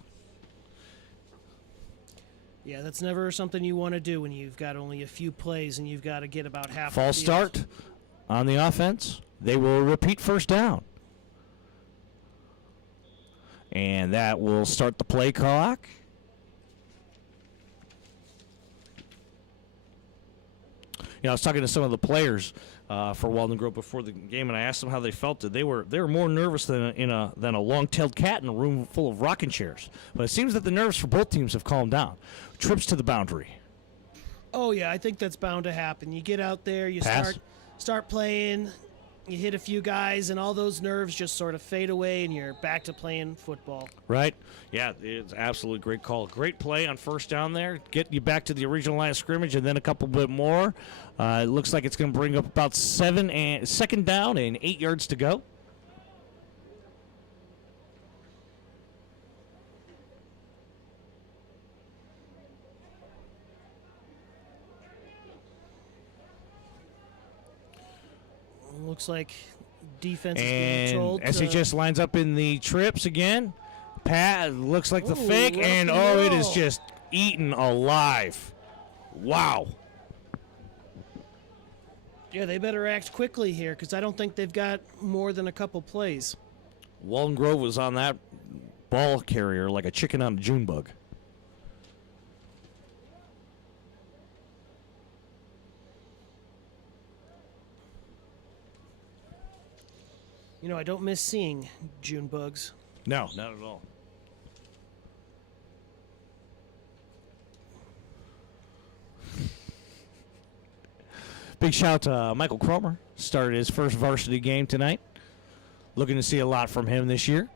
Yeah, that's never something you want to do when you've got only a few plays and you've got to get about half. False the field. start on the offense. They will repeat first down. And that will start the play clock. I was talking to some of the players for Walden Grove before the game, and I asked them how they felt. They were more nervous than a long-tailed cat in a room full of rocking chairs. But it seems that the nerves for both teams have calmed down. Trips to the boundary. Oh yeah, I think that's bound to happen. You get out there, you Pass. start playing, you hit a few guys, and all those nerves just sort of fade away, and you're back to playing football. Right? Yeah, it's absolutely great call. Great play on first down there. Get you back to the original line of scrimmage and then a couple bit more. It looks like it's going to bring up about second down and 8 yards to go. Looks like defense is being told. And SHS lines up in the trips again. Pat looks like the Ooh, fake, rough and and it is roll. just eaten alive. Wow. Yeah, they better act quickly here because I don't think they've got more than a couple plays. Walden Grove was on that ball carrier like a chicken on a June bug. I don't miss seeing June bugs. No, not at all. Big shout out to Michael Cromer. Started his first varsity game tonight. Looking to see a lot from him this year.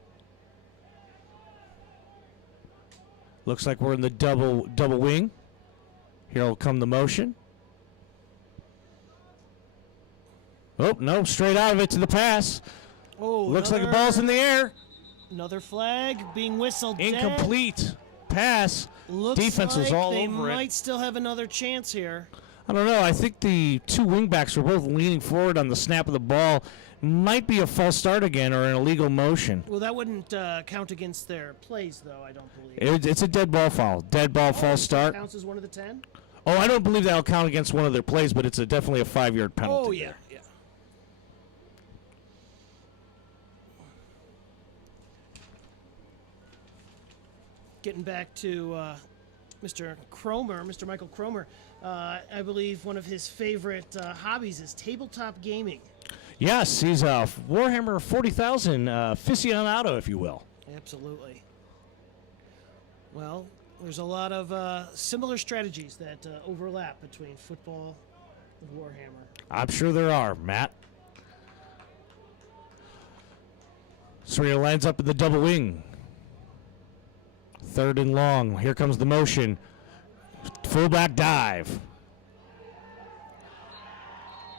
Looks like we're in the double wing. Here will come the motion. Oh, no, straight out of it to the pass. Oh, Looks like the ball's in the air. Another flag being whistled. dead. Incomplete pass. Looks Defense like was all they over might it. still have another chance here. I don't know. I think the two wingbacks were both leaning forward on the snap of the ball. Might be a false start again or an illegal motion. Well, that wouldn't count against their plays, though, I don't believe. It's a dead ball foul. Dead ball false start. Counts as one of the 10? Oh, I don't believe that'll count against one of their plays, but it's definitely a 5-yard penalty. Oh, yeah, yeah. Getting back to Mr. Cromer, Mr. Michael Cromer, I believe one of his favorite hobbies is tabletop gaming. Yes, he's a Warhammer 40,000 aficionado, if you will. Absolutely. Well, there's a lot of similar strategies that overlap between football and Warhammer. I'm sure there are, Matt. Sahuarita lines up in the double wing. Third and long. Here comes the motion. Fullback dive.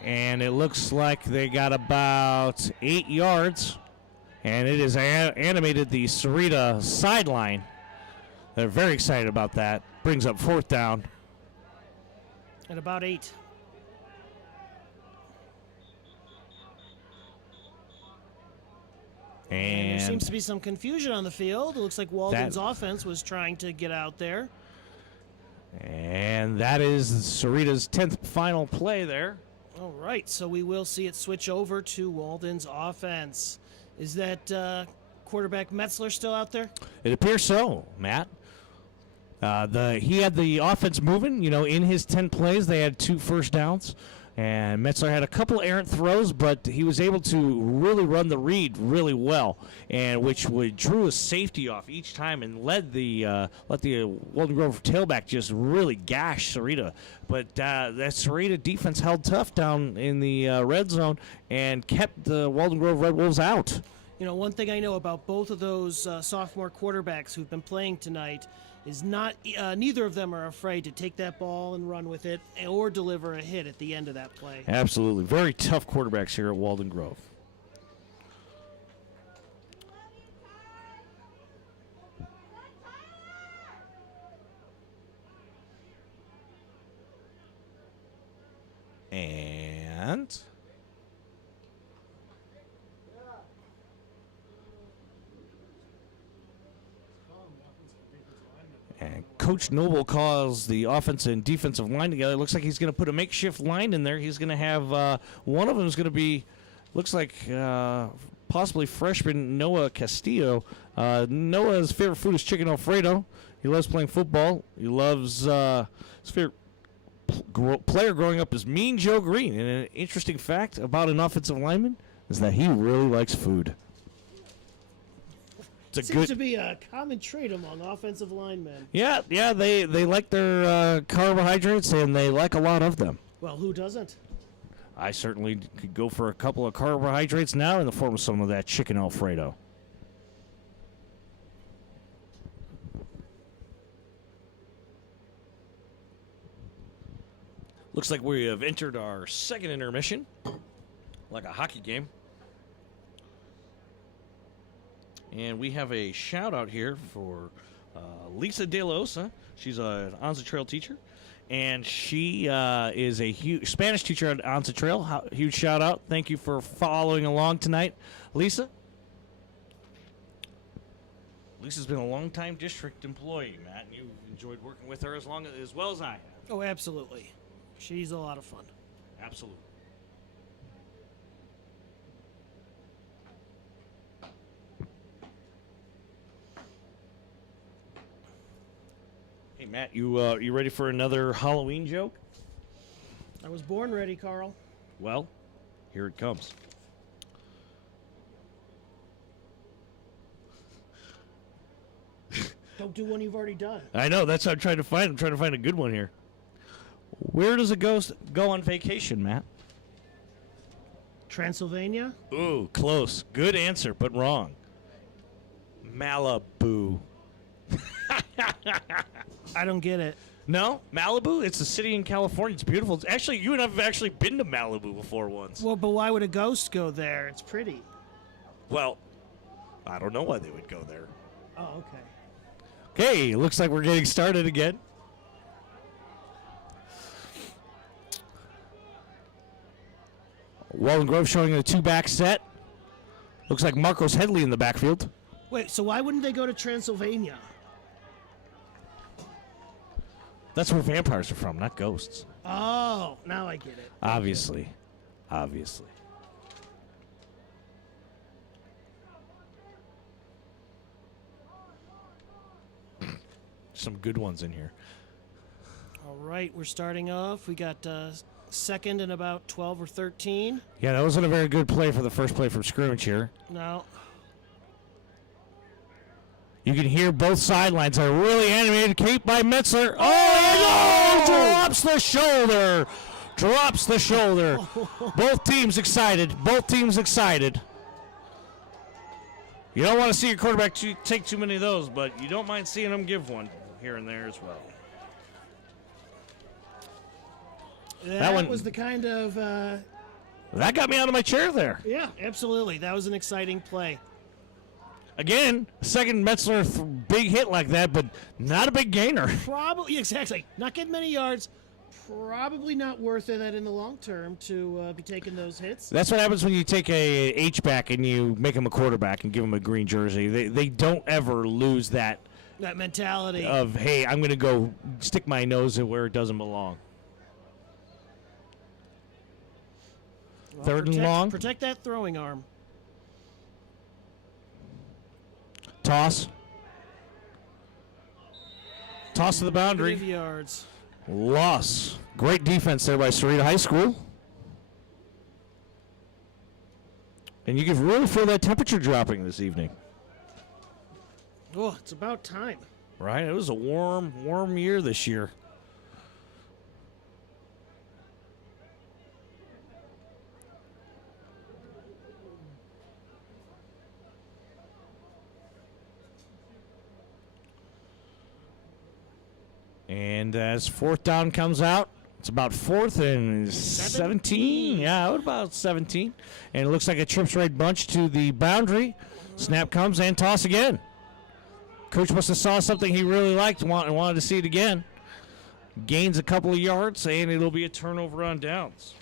And it looks like they got about 8 yards. And it is animated the Sahuarita sideline. They're very excited about that. Brings up fourth down. At about 8. And there seems to be some confusion on the field. It looks like Walden's offense was trying to get out there. And that is Sahuarita's 10th final play there. All right, so we will see it switch over to Walden's offense. Is that quarterback Metzler still out there? It appears so, Matt. He had the offense moving. In his 10 plays, they had 2 first downs. And Metzler had a couple errant throws, but he was able to really run the read really well, and which drew a safety off each time and let the Walden Grove tailback just really gash Sahuarita. But that Sahuarita defense held tough down in the red zone and kept the Walden Grove Red Wolves out. One thing I know about both of those sophomore quarterbacks who've been playing tonight is neither of them are afraid to take that ball and run with it or deliver a hit at the end of that play. Absolutely. Very tough quarterbacks here at Walden Grove. And Coach Noble calls the offensive and defensive line together. It looks like he's going to put a makeshift line in there. He's going to have one of them is going to be, looks like possibly freshman Noah Castillo. Noah's favorite food is chicken Alfredo. He loves playing football. He loves his favorite player growing up is Mean Joe Green. And an interesting fact about an offensive lineman is that he really likes food. It's a Seems good. to be a common trait among offensive linemen. Yeah, they like their carbohydrates and they like a lot of them. Well, who doesn't? I certainly could go for a couple of carbohydrates now in the form of some of that chicken Alfredo. Looks like we have entered our second intermission, like a hockey game. And we have a shout out here for Lisa De La Osa. She's an Onza Trail teacher. And she is a huge Spanish teacher at Onza Trail. Huge shout out. Thank you for following along tonight, Lisa. Lisa's been a long-time district employee, Matt. And you've enjoyed working with her as well as I have. Oh, absolutely. She's a lot of fun. Absolutely. Hey, Matt, you ready for another Halloween joke? I was born ready, Carl. Well, here it comes. Don't do one you've already done. I know, that's what I'm trying to find. I'm trying to find a good one here. Where does a ghost go on vacation, Matt? Transylvania? Ooh, close. Good answer, but wrong. Malibu. I don't get it. No? Malibu? It's a city in California. It's beautiful. It's actually, you and I have actually been to Malibu before once. Well, but why would a ghost go there? It's pretty. Well, I don't know why they would go there. Oh, okay. Okay, looks like we're getting started again. Walden Grove showing a two-back set. Looks like Marcos Headley in the backfield. Wait, so why wouldn't they go to Transylvania? That's where vampires are from, not ghosts. Oh, now I get it. Obviously. Obviously. Some good ones in here. All right, we're starting off. We got second and about 12 or 13. Yeah, that wasn't a very good play for the first play from Scrimmage here. No. You can hear both sidelines are really animated. Cape by Metzler. Oh, drops the shoulder. Drops the shoulder. Both teams excited. Both teams excited. You don't want to see your quarterback take too many of those, but you don't mind seeing him give one here and there as well. That one- was the kind of, That got me out of my chair there. yeah, absolutely. That was an exciting play. Again, second Metzler big hit like that, but not a big gainer. Probably, exactly. Not getting many yards. Probably not worth it in the long term to be taking those hits. That's what happens when you take a H-back and you make him a quarterback and give him a green jersey. They don't ever lose that Mentality. of, hey, I'm going to go stick my nose at where it doesn't belong. Well, third and long. Protect that throwing arm. Toss. Toss to the boundary. 5 yards. Loss. Great defense there by Sahuarita High School. And you can really feel that temperature dropping this evening. Oh, it's about time. Right? It was a warm year this year. And as fourth down comes out, it's about fourth and 17. Yeah, about 17. And it looks like a trips right bunch to the boundary. Snap comes and toss again. Coach must have saw something he really liked and wanted to see it again. Gains a couple of yards, and it'll be a turnover on downs.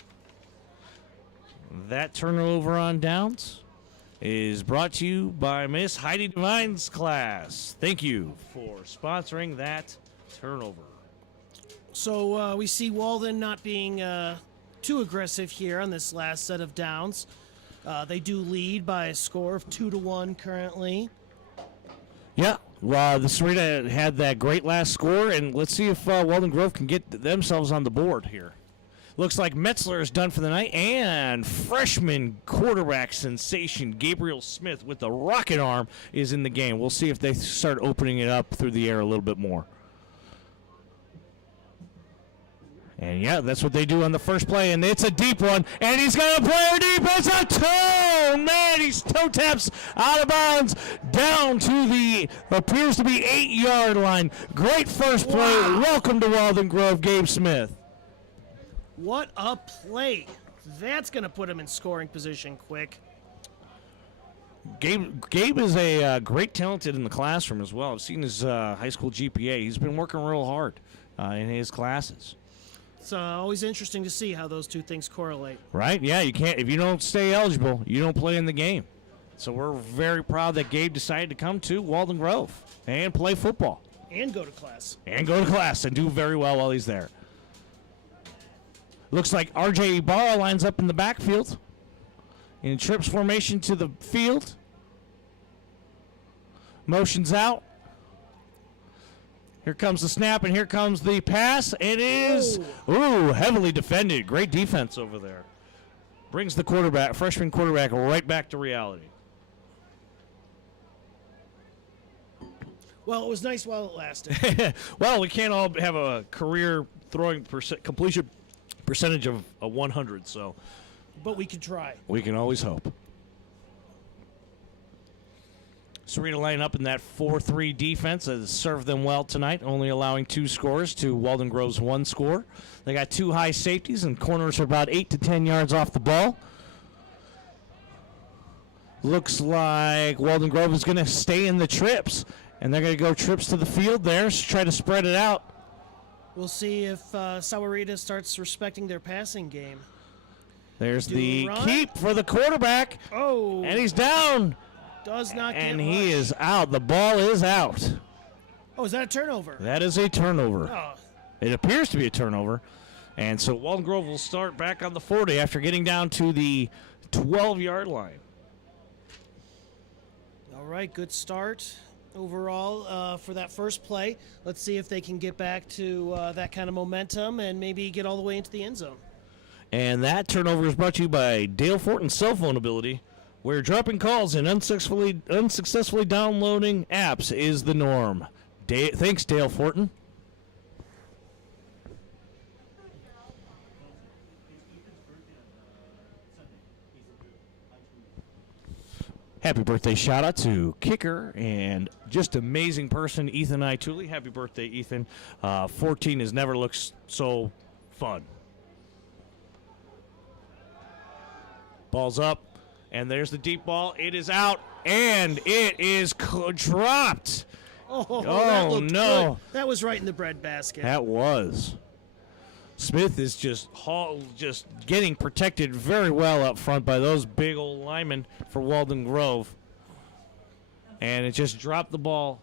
That turnover on downs is brought to you by Miss Heidi Devine's class. Thank you for sponsoring that Turnover. So we see Walden not being too aggressive here on this last set of downs. They do lead by a score of 2-1 currently. Yeah, the Sahuarita had that great last score, and let's see if Walden Grove can get themselves on the board here. Looks like Metzler is done for the night, and freshman quarterback sensation Gabriel Smith with the rocket arm is in the game. We'll see if they start opening it up through the air a little bit more. And, yeah, that's what they do on the first play, and it's a deep one, and he's got a player deep. It's a toe! Man, he's toe taps out of bounds down to the appears to be 8-yard line. Great first play. Wow. Welcome to Walden Grove, Gabe Smith. What a play. That's going to put him in scoring position quick. Gabe is a great talented in the classroom as well. I've seen his high school GPA. He's been working real hard in his classes. It's always interesting to see how those two things correlate. Right? Yeah, you can't. If you don't stay eligible, you don't play in the game. So we're very proud that Gabe decided to come to Walden Grove and play football. And go to class. And go to class and do very well while he's there. Looks like R.J. Ibarra lines up in the backfield. In trips formation to the field. Motions out. Here comes the snap, and here comes the pass. It is, heavily defended. Great defense over there. Brings the freshman quarterback, right back to reality. Well, it was nice while it lasted. Well, we can't all have a career throwing completion percentage of 100, so. But we could try. We can always hope. Sahuarita lining up in that 4-3 defense has served them well tonight, only allowing 2 scores to Walden Grove's 1 score. They got 2 high safeties, and corners are about 8 to 10 yards off the ball. Looks like Walden Grove is going to stay in the trips, and they're going to go trips to the field there, try to spread it out. We'll see if Sahuarita starts respecting their passing game. There's Do the run. keep for the quarterback, Oh, and he's down. does not get And much. he is out. The ball is out. Oh, is that a turnover? That is a turnover. Oh, It appears to be a turnover. And so Walden Grove will start back on the 40 after getting down to the 12-yard line. all right, good start overall for that first play. Let's see if they can get back to that kind of momentum and maybe get all the way into the end zone. And that turnover is brought to you by Dale Fortin's cell phone ability, where dropping calls and unsuccessfully downloading apps is the norm. Thanks, Dale Fortin. Happy birthday shout out to kicker and just amazing person, Ethan Ituli. Happy birthday, Ethan. 14 has never looked so fun. Ball's up, and there's the deep ball. It is out, and it is dropped. Oh, that Oh, looked no. good. That was right in the bread basket. That was. Smith is just getting protected very well up front by those big old linemen for Walden Grove. And it just dropped the ball.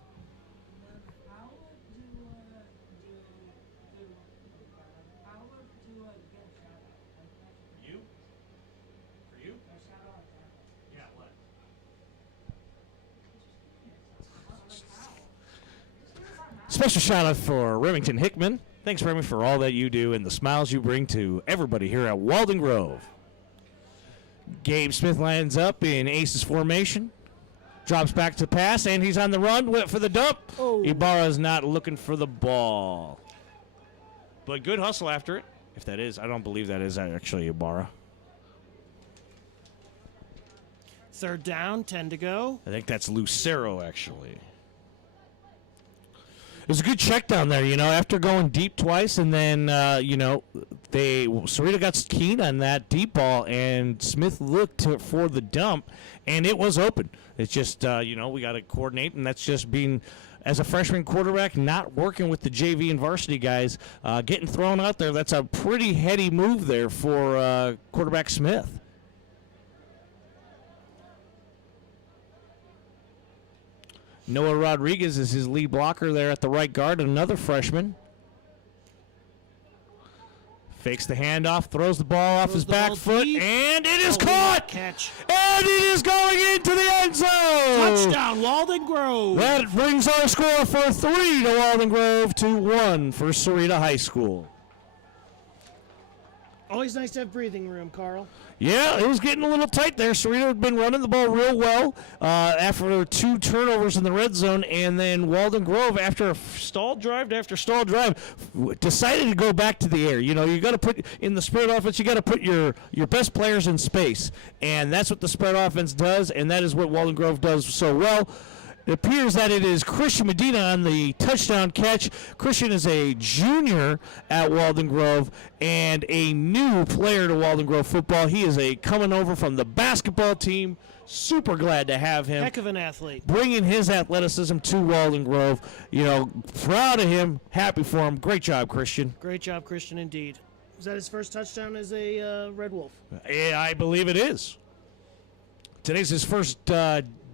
Special shout out for Remington Hickman. Thanks, Remy, for all that you do and the smiles you bring to everybody here at Walden Grove. Gabe Smith lines up in aces formation. Drops back to pass, and he's on the run. Went for the dump. Oh. Ibarra's not looking for the ball. But good hustle after it. If that is, I don't believe that is actually Ibarra. Third down, 10 to go. I think that's Lucero, actually. It was a good check down there, after going deep twice, and then, Sahuarita got keen on that deep ball, and Smith looked for the dump, and it was open. It's just, we got to coordinate, and that's just being, as a freshman quarterback, not working with the JV and varsity guys, getting thrown out there. That's a pretty heady move there for quarterback Smith. Noah Rodriguez is his lead blocker there at the right guard, another freshman. Fakes the handoff, throws the ball off his back foot, and it is caught! Catch. And it is going into the end zone! Touchdown, Walden Grove. That brings our score for 3 to Walden Grove to 1 for Sahuarita High School. Always nice to have breathing room, Carl. Yeah, it was getting a little tight there. Sahuarita had been running the ball real well after 2 turnovers in the red zone, and then Walden Grove, after stall drive after stall drive, decided to go back to the air. You know, you got to put in the spread offense. You got to put your best players in space, and that's what the spread offense does, and that is what Walden Grove does so well. It appears that it is Christian Medina on the touchdown catch. Christian is a junior at Walden Grove and a new player to Walden Grove football. He is coming over from the basketball team. Super glad to have him. Heck of an athlete. Bringing his athleticism to Walden Grove. You know, proud of him, happy for him. Great job, Christian. Great job, Christian, indeed. Was that his first touchdown as a Red Wolf? Yeah, I believe it is. Today's his first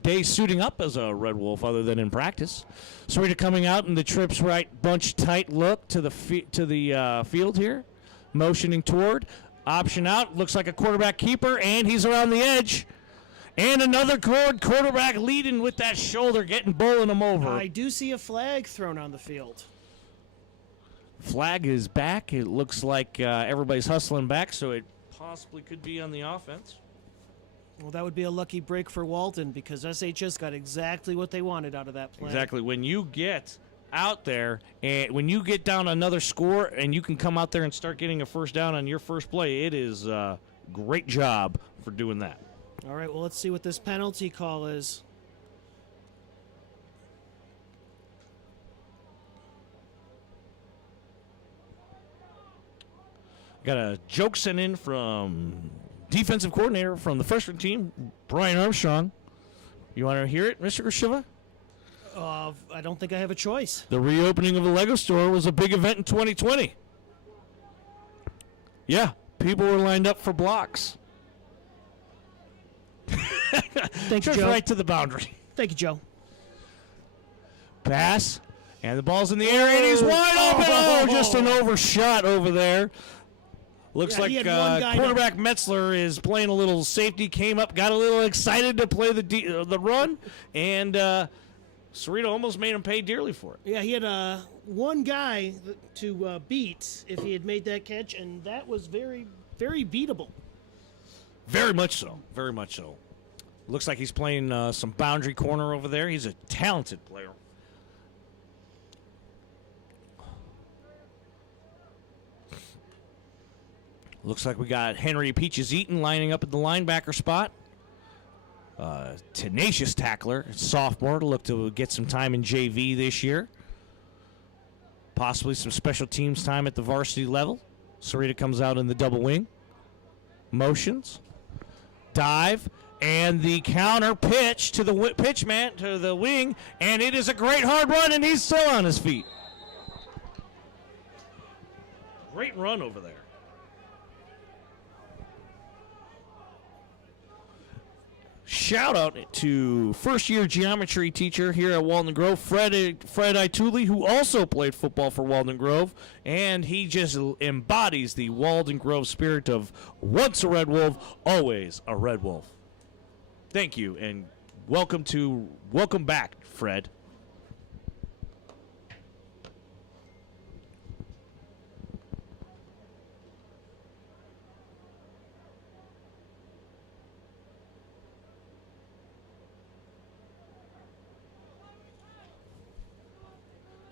day suiting up as a Red Wolf other than in practice. Sahuarita coming out in the trips right, bunch tight look to the field here. Motioning toward. Option out. Looks like a quarterback keeper, and he's around the edge. And another quarterback leading with that shoulder, bowling him over. I do see a flag thrown on the field. Flag is back. It looks like everybody's hustling back, so it possibly could be on the offense. Well, that would be a lucky break for Walden because SHS got exactly what they wanted out of that play. Exactly. When you get out there and when you get down another score and you can come out there and start getting a first down on your first play, it is a great job for doing that. All right, well, let's see what this penalty call is. Got a joke sent in from defensive coordinator from the freshman team, Brian Armstrong. You want to hear it, Mr. Shiva? I don't think I have a choice. The reopening of the Lego store was a big event in 2020. Yeah, people were lined up for blocks. Thank you, Just Joe. right to the boundary. Thank you, Joe. Pass, and the ball's in the air, and he's wide open. Oh, just an overshot over there. Looks Yeah, he like had one guy quarterback Metzler is playing a little safety, came up, got a little excited to play the run, and Sahuarita almost made him pay dearly for it. Yeah, he had one guy to beat if he had made that catch, and that was very, very beatable. Very much so. Very much so. Looks like he's playing some boundary corner over there. He's a talented player. Looks like we got Henry Peaches Eaton lining up at the linebacker spot. Tenacious tackler, sophomore, to look to get some time in JV this year. Possibly some special teams time at the varsity level. Sahuarita comes out in the double wing. Motions. Dive. And the counter pitch to the pitch man, to the wing. And it is a great hard run, and he's still on his feet. Great run over there. Shout out to first-year geometry teacher here at Walden Grove, Fred Ituli, who also played football for Walden Grove, and he just embodies the Walden Grove spirit of once a Red Wolf, always a Red Wolf. Thank you, and welcome back, Fred.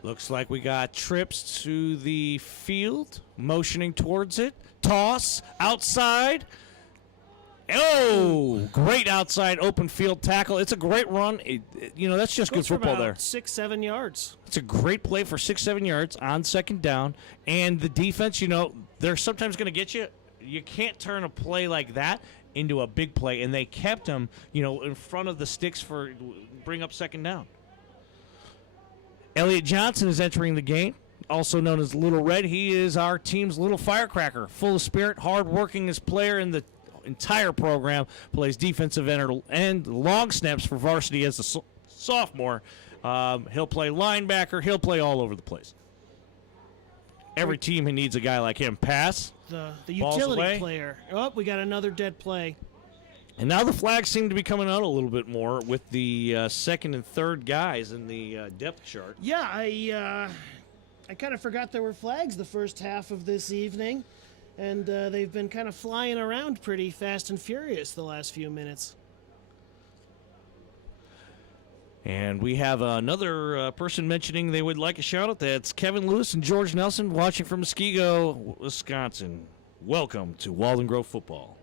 Looks like we got trips to the field, motioning towards it. Toss, outside. Oh, great outside open field tackle. It's a great run. That's just good Goes for football about there. 6-7 yards. It's a great play for 6-7 yards on second down. And the defense, they're sometimes going to get you. You can't turn a play like that into a big play. And they kept them, in front of the sticks for bring up second down. Elliot Johnson is entering the game, also known as Little Red. He is our team's little firecracker, full of spirit, hard-workingest player in the entire program, plays defensive end, long snaps for varsity as a sophomore. He'll play linebacker. He'll play all over the place. Every team needs a guy like him. Pass. The Balls utility away. player. Oh, we got another dead play. And now the flags seem to be coming out a little bit more with the second and third guys in the depth chart. Yeah, I kind of forgot there were flags the first half of this evening, and they've been kind of flying around pretty fast and furious the last few minutes. And we have another person mentioning they would like a shout-out. That's Kevin Lewis and George Nelson watching from Muskego, Wisconsin. Welcome to Walden Grove football.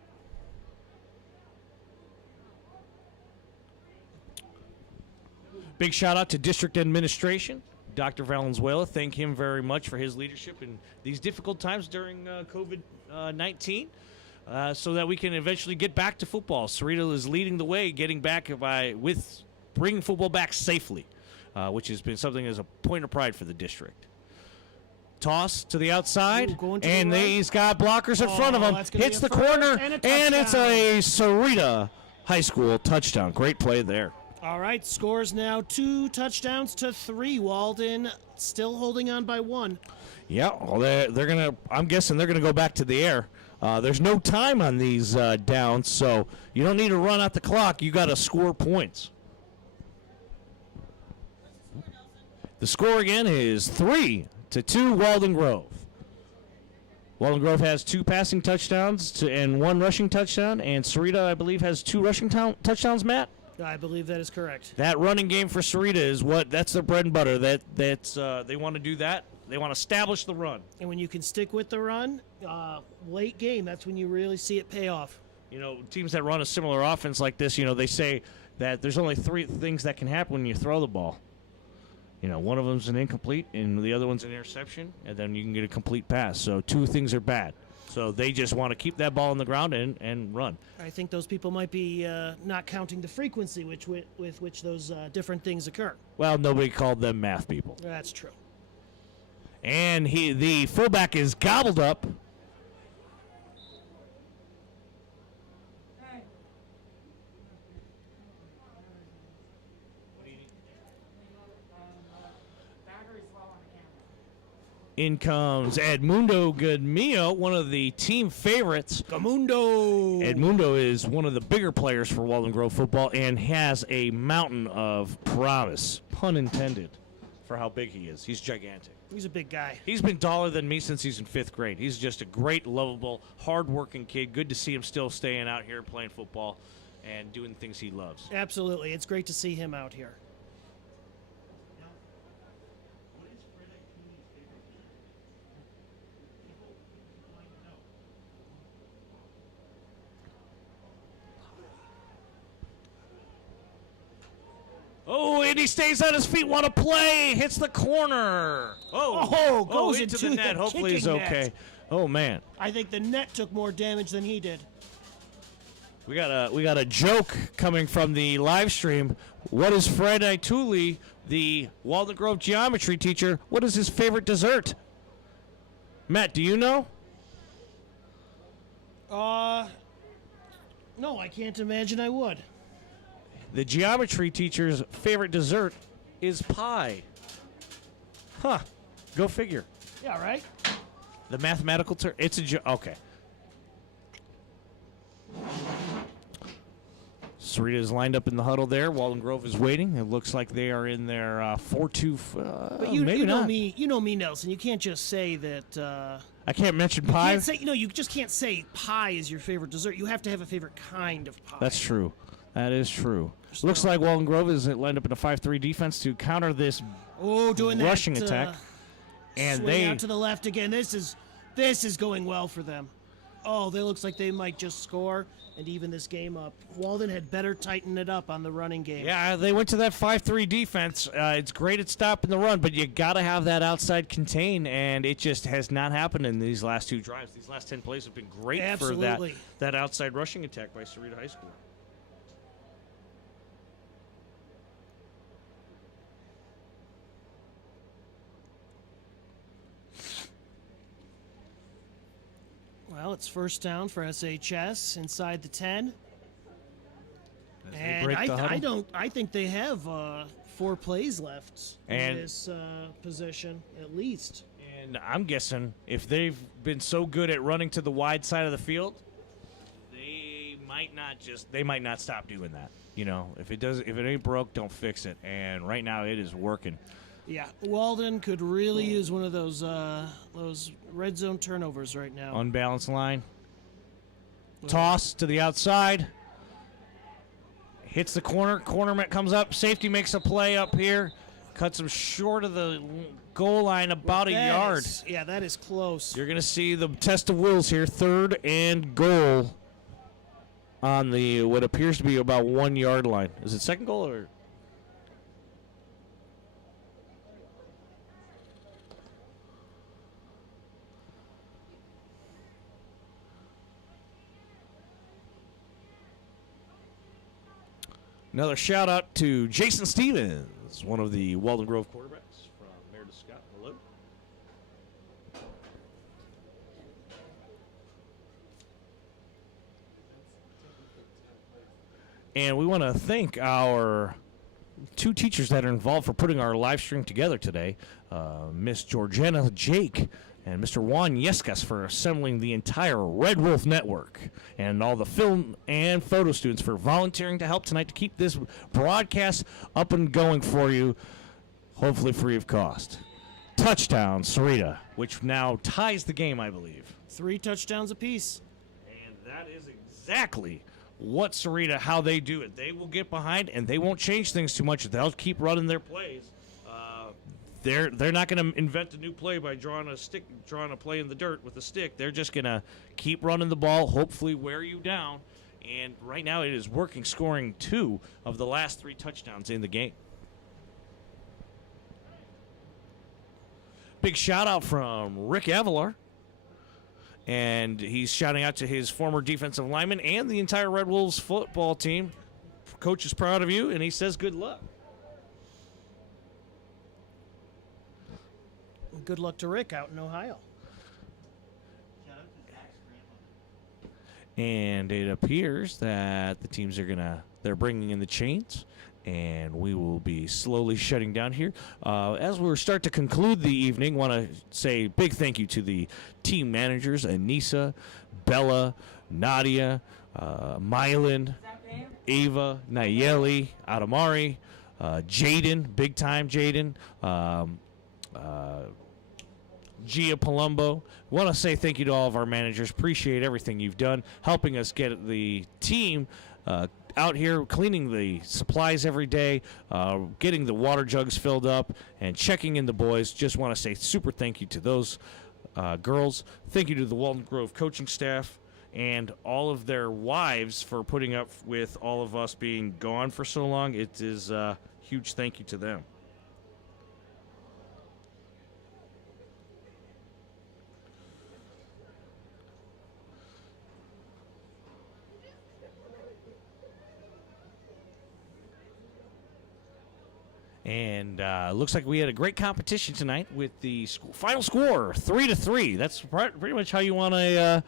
Big shout-out to District Administration. Dr. Valenzuela, thank him very much for his leadership in these difficult times during COVID-19 so that we can eventually get back to football. Sahuarita is leading the way, getting back with bringing football back safely, which has been something as a point of pride for the district. Toss to the outside, Ooh, going to and the right. he's got blockers in front of him. That's gonna Hits be the a first corner, and and a it's a Sahuarita High School touchdown. Great play there. All right, scores now 2 touchdowns to 3. Walden still holding on by 1. Yeah, well, they're gonna. I'm guessing they're gonna go back to the air. There's no time on these downs, so you don't need to run out the clock. You got to score points. The score again is 3-2 Walden Grove. Walden Grove has 2 passing touchdowns and 1 rushing touchdown, and Sahuarita, I believe, has 2 rushing touchdowns. Matt. I believe that is correct. That running game for Sahuarita is that's their bread and butter. That's they want to do that. They want to establish the run. And when you can stick with the run, late game, that's when you really see it pay off. You know, teams that run a similar offense like this, they say that there's only 3 things that can happen when you throw the ball. One of them's an incomplete, and the other one's an interception, and then you can get a complete pass. So 2 things are bad. So they just want to keep that ball on the ground and run. I think those people might be not counting the frequency with which those different things occur. Well, nobody called them math people. That's true. And the fullback is gobbled up. In comes Edmundo Goodmio, one of the team favorites. Gamundo! Edmundo is one of the bigger players for Walden Grove football and has a mountain of promise, pun intended, for how big he is. He's gigantic. He's a big guy. He's been taller than me since he's in 5th grade. He's just a great, lovable, hard-working kid. Good to see him still staying out here playing football and doing things he loves. Absolutely. It's great to see him out here. Oh, and he stays on his feet. Want to play? Hits the corner. Goes into the into net. the Hopefully he's kicking okay. net. Oh man, I think the net took more damage than he did. we got a joke coming from the live stream. What is Fred Ituli, the Walden Grove geometry teacher? What is his favorite dessert? Matt, do you know? No, I can't imagine I would. The geometry teacher's favorite dessert is pie. Huh. Go figure. Yeah, right? The mathematical term. It's a okay. Sahuarita is lined up in the huddle there. Walden Grove is waiting. It looks like they are in their 4-2. But you know not. me. You know me, Nelson. You can't just say that. I can't mention pie. Can't say, you just can't say pie is your favorite dessert. You have to have a favorite kind of pie. That's true. That is true. Looks like Walden Grove is lined up in a 5-3 defense to counter this doing rushing that, attack. And swing they out to the left again. This is going well for them. Oh, they looks like they might just score and even this game up. Walden had better tighten it up on the running game. Yeah, they went to that 5-3 defense. It's great at stopping the run, but you got to have that outside contain, and it just has not happened in these last 2 drives. These last 10 plays have been great Absolutely. for that outside rushing attack by Sahuarita High School. Well, it's first down for SHS inside the 10. As they And break the huddle. I think they have 4 plays left And- in this position at least. And I'm guessing if they've been so good at running to the wide side of the field, they might not stop doing that. If it ain't broke, don't fix it. And right now it is working. Yeah, Walden could really use one of those red zone turnovers right now. Unbalanced line. Toss to the outside. Hits the corner. Corner comes up. Safety makes a play up here. Cuts him short of the goal line about a yard. That is close. You're going to see the test of wills here. 3rd and goal on the what appears to be about 1 yard line. Is it second goal or? Another shout out to Jason Stevens, one of the Walden Grove quarterbacks from Meredith Scott. Hello. And we want to thank our 2 teachers that are involved for putting our live stream together today, Miss Georgiana Jake and Mr. Juan Yescas for assembling the entire Red Wolf Network, and all the film and photo students for volunteering to help tonight to keep this broadcast up and going for you, hopefully free of cost. Touchdown, Sahuarita, which now ties the game, I believe. 3 touchdowns apiece. And that is exactly what Sahuarita, how they do it. They will get behind, and they won't change things too much. They'll keep running their plays. They're not going to invent a new play by drawing a play in the dirt with a stick. They're just going to keep running the ball, hopefully wear you down. And right now it is working, scoring 2 of the last 3 touchdowns in the game. Big shout out from Rick Avalar. And he's shouting out to his former defensive lineman and the entire Red Wolves football team. Coach is proud of you, and he says good luck. Good luck to Rick out in Ohio. And it appears that the teams they're bringing in the chains, and we will be slowly shutting down here. As we start to conclude the evening, want to say big thank you to the team managers, Anissa, Bella, Nadia, Mylan, Ava, Nayeli, Adamari, Jaden, big time Jaden, Gia Palumbo. Want to say thank you to all of our managers. Appreciate everything you've done, helping us get the team out here, cleaning the supplies every day, getting the water jugs filled up, and checking in the boys. Just want to say super thank you to those girls. Thank you to the Walden Grove coaching staff and all of their wives for putting up with all of us being gone for so long. It is a huge thank you to them. And looks like we had a great competition tonight with the final score 3-3. That's pretty much how you want a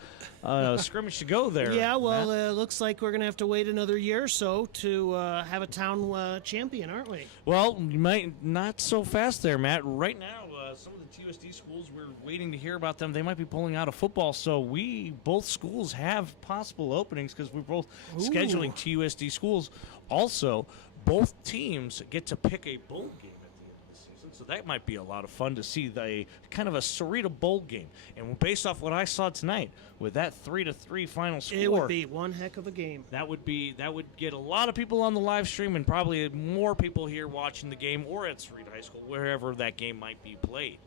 scrimmage to go there. Yeah, well, looks like we're going to have to wait another year or so to have a town champion, aren't we? Well, you might not so fast there, Matt. Right now, some of the TUSD schools, we're waiting to hear about them. They might be pulling out of football, so both schools have possible openings because we're both scheduling TUSD schools. Also, both teams get to pick a bowl game at the end of the season, so that might be a lot of fun to see the kind of a Sahuarita bowl game. And based off what I saw tonight, with that 3-3 final score, it would be one heck of a game. That would get a lot of people on the live stream and probably more people here watching the game or at Sahuarita High School, wherever that game might be played.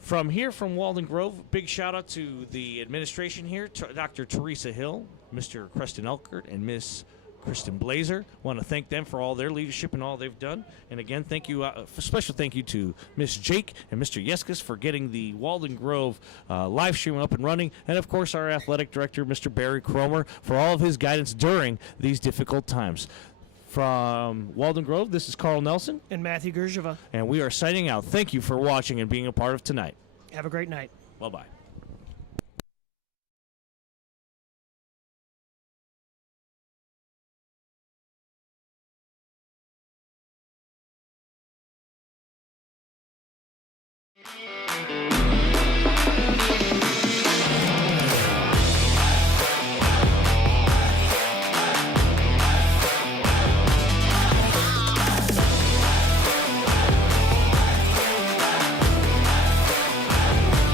From here, from Walden Grove, big shout out to the administration here, Dr. Teresa Hill, Mr. Preston Elkert, and Miss Kristen Blazer. Want to thank them for all their leadership and all they've done. And again, thank you, special thank you to Miss Jake and Mr. Yescas for getting the Walden Grove live stream up and running. And of course, our athletic director, Mr. Barry Cromer, for all of his guidance during these difficult times. From Walden Grove, this is Carl Nelson. And Matthew Gershiva. And we are signing out. Thank you for watching and being a part of tonight. Have a great night. Bye-bye. Bye.